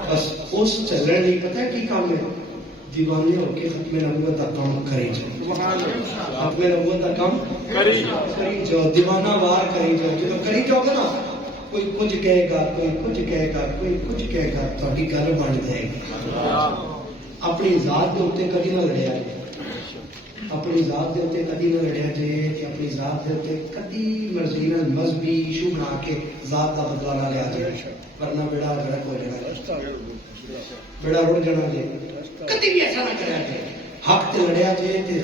بس اس چلن نہیں پتہ کی کام ہے دیوانے ہو کے ختم نبوت کا کام کری جاؤ ختم نبوت کا کام کری جاؤ دیوانہ وار کری جاؤ جب کری جاؤ گے نا کوئی کچھ کہے گا کوئی کچھ کہے گا کوئی کچھ کہے گا تھوڑی گل بن جائے گی اپنی ذات کے اتنے کدی نہ لڑیا جائے اپنی ذات کے اتنے کدی نہ لڑیا جائے کہ اپنی ذات کے اتنے کدی مرضی نہ مذہبی ایشو بنا کے ذات کا بدلا نہ لیا جائے ورنہ بیڑا گرک ہو جائے بیڑا رڑ جانا جائے کدی بھی ایسا نہ کریا جائے حق تے لڑیا جائے تے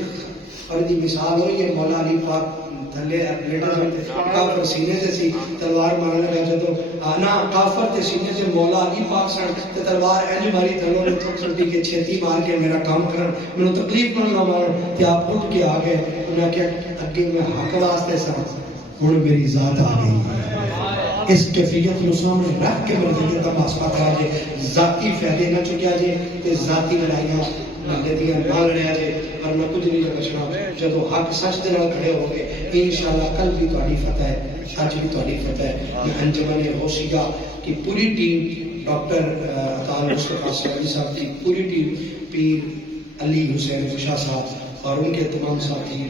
اور دی مثال ہوئی ہے مولا علی پاک تھلے لیٹر ہوتے کافر سینے سے سی تلوار مارنے لگا جدو آنا کافر تے سینے سے مولا علی پاک سن تے تلوار اینج ماری تھلوں نے تھوک سلٹی کے چھتی مار کے میرا کام کرن میں تکلیف نہ مارن تے آپ اٹھ کے آ گئے انہاں کہ اگے میں حق واسطے سا ہن میری ذات آ گئی اس کیفیت نو سامنے رکھ کے میرے دل دا پاس پکا جے ذاتی فائدے نہ چکیا جے تے ذاتی لڑائیاں بندے دیاں نہ لڑیا جے ورنہ کچھ نہیں بچنا جدو حق سچ دے نال کھڑے ہو گے انشاءاللہ کل بھی تہاڈی فتح ہے اج بھی تہاڈی فتح ہے میں انجمن ہوشیہ کی پوری ٹیم ڈاکٹر عطا مصطفیٰ سعودی صاحب کی پوری ٹیم پیر علی حسین خوشا صاحب اور ان کے تمام ساتھی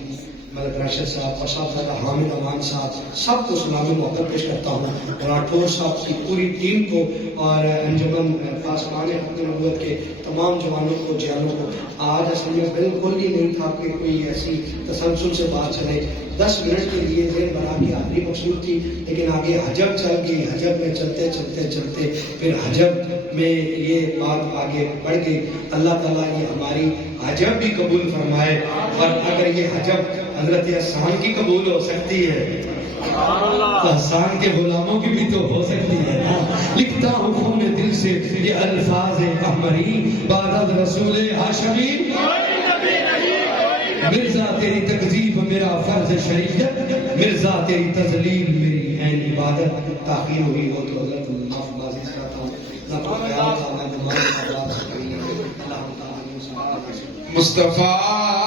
ملک راشد صاحب اور صاحبزادہ حامد امان صاحب سب کو سلام محبت پیش کرتا ہوں راٹھور صاحب کی پوری ٹیم کو اور انجمن پاسبان حق نبوت کے تمام جوانوں کو جانوں کو آج اصل میں بالکل ہی نہیں تھا کہ کوئی ایسی تسلسل سے بات چلے 10 منٹ کے لیے ذہن بنا کے آخری مقصود تھی لیکن آگے حجب چل گئی حجب میں چلتے چلتے چلتے پھر حجب میں یہ بات آگے بڑھ گئی اللہ تعالیٰ یہ ہماری حجب بھی قبول فرمائے اور اگر یہ حجب حضرت احسان کی قبول ہو سکتی ہے تو احسان کے غلاموں کی بھی تو ہو سکتی ہے لکھتا ہوں خون دل سے یہ الفاظ احمری بعد رسول ہاشمی مرزا تیری تکذیب میرا فرض شریعت مرزا تیری تذلیل میری عین عبادت تاخیر ہوئی ہو تو حضرت معاف بازی کرتا ہوں نہ کوئی خیال تھا نہ گمان تھا اللہ تعالیٰ مصطفیٰ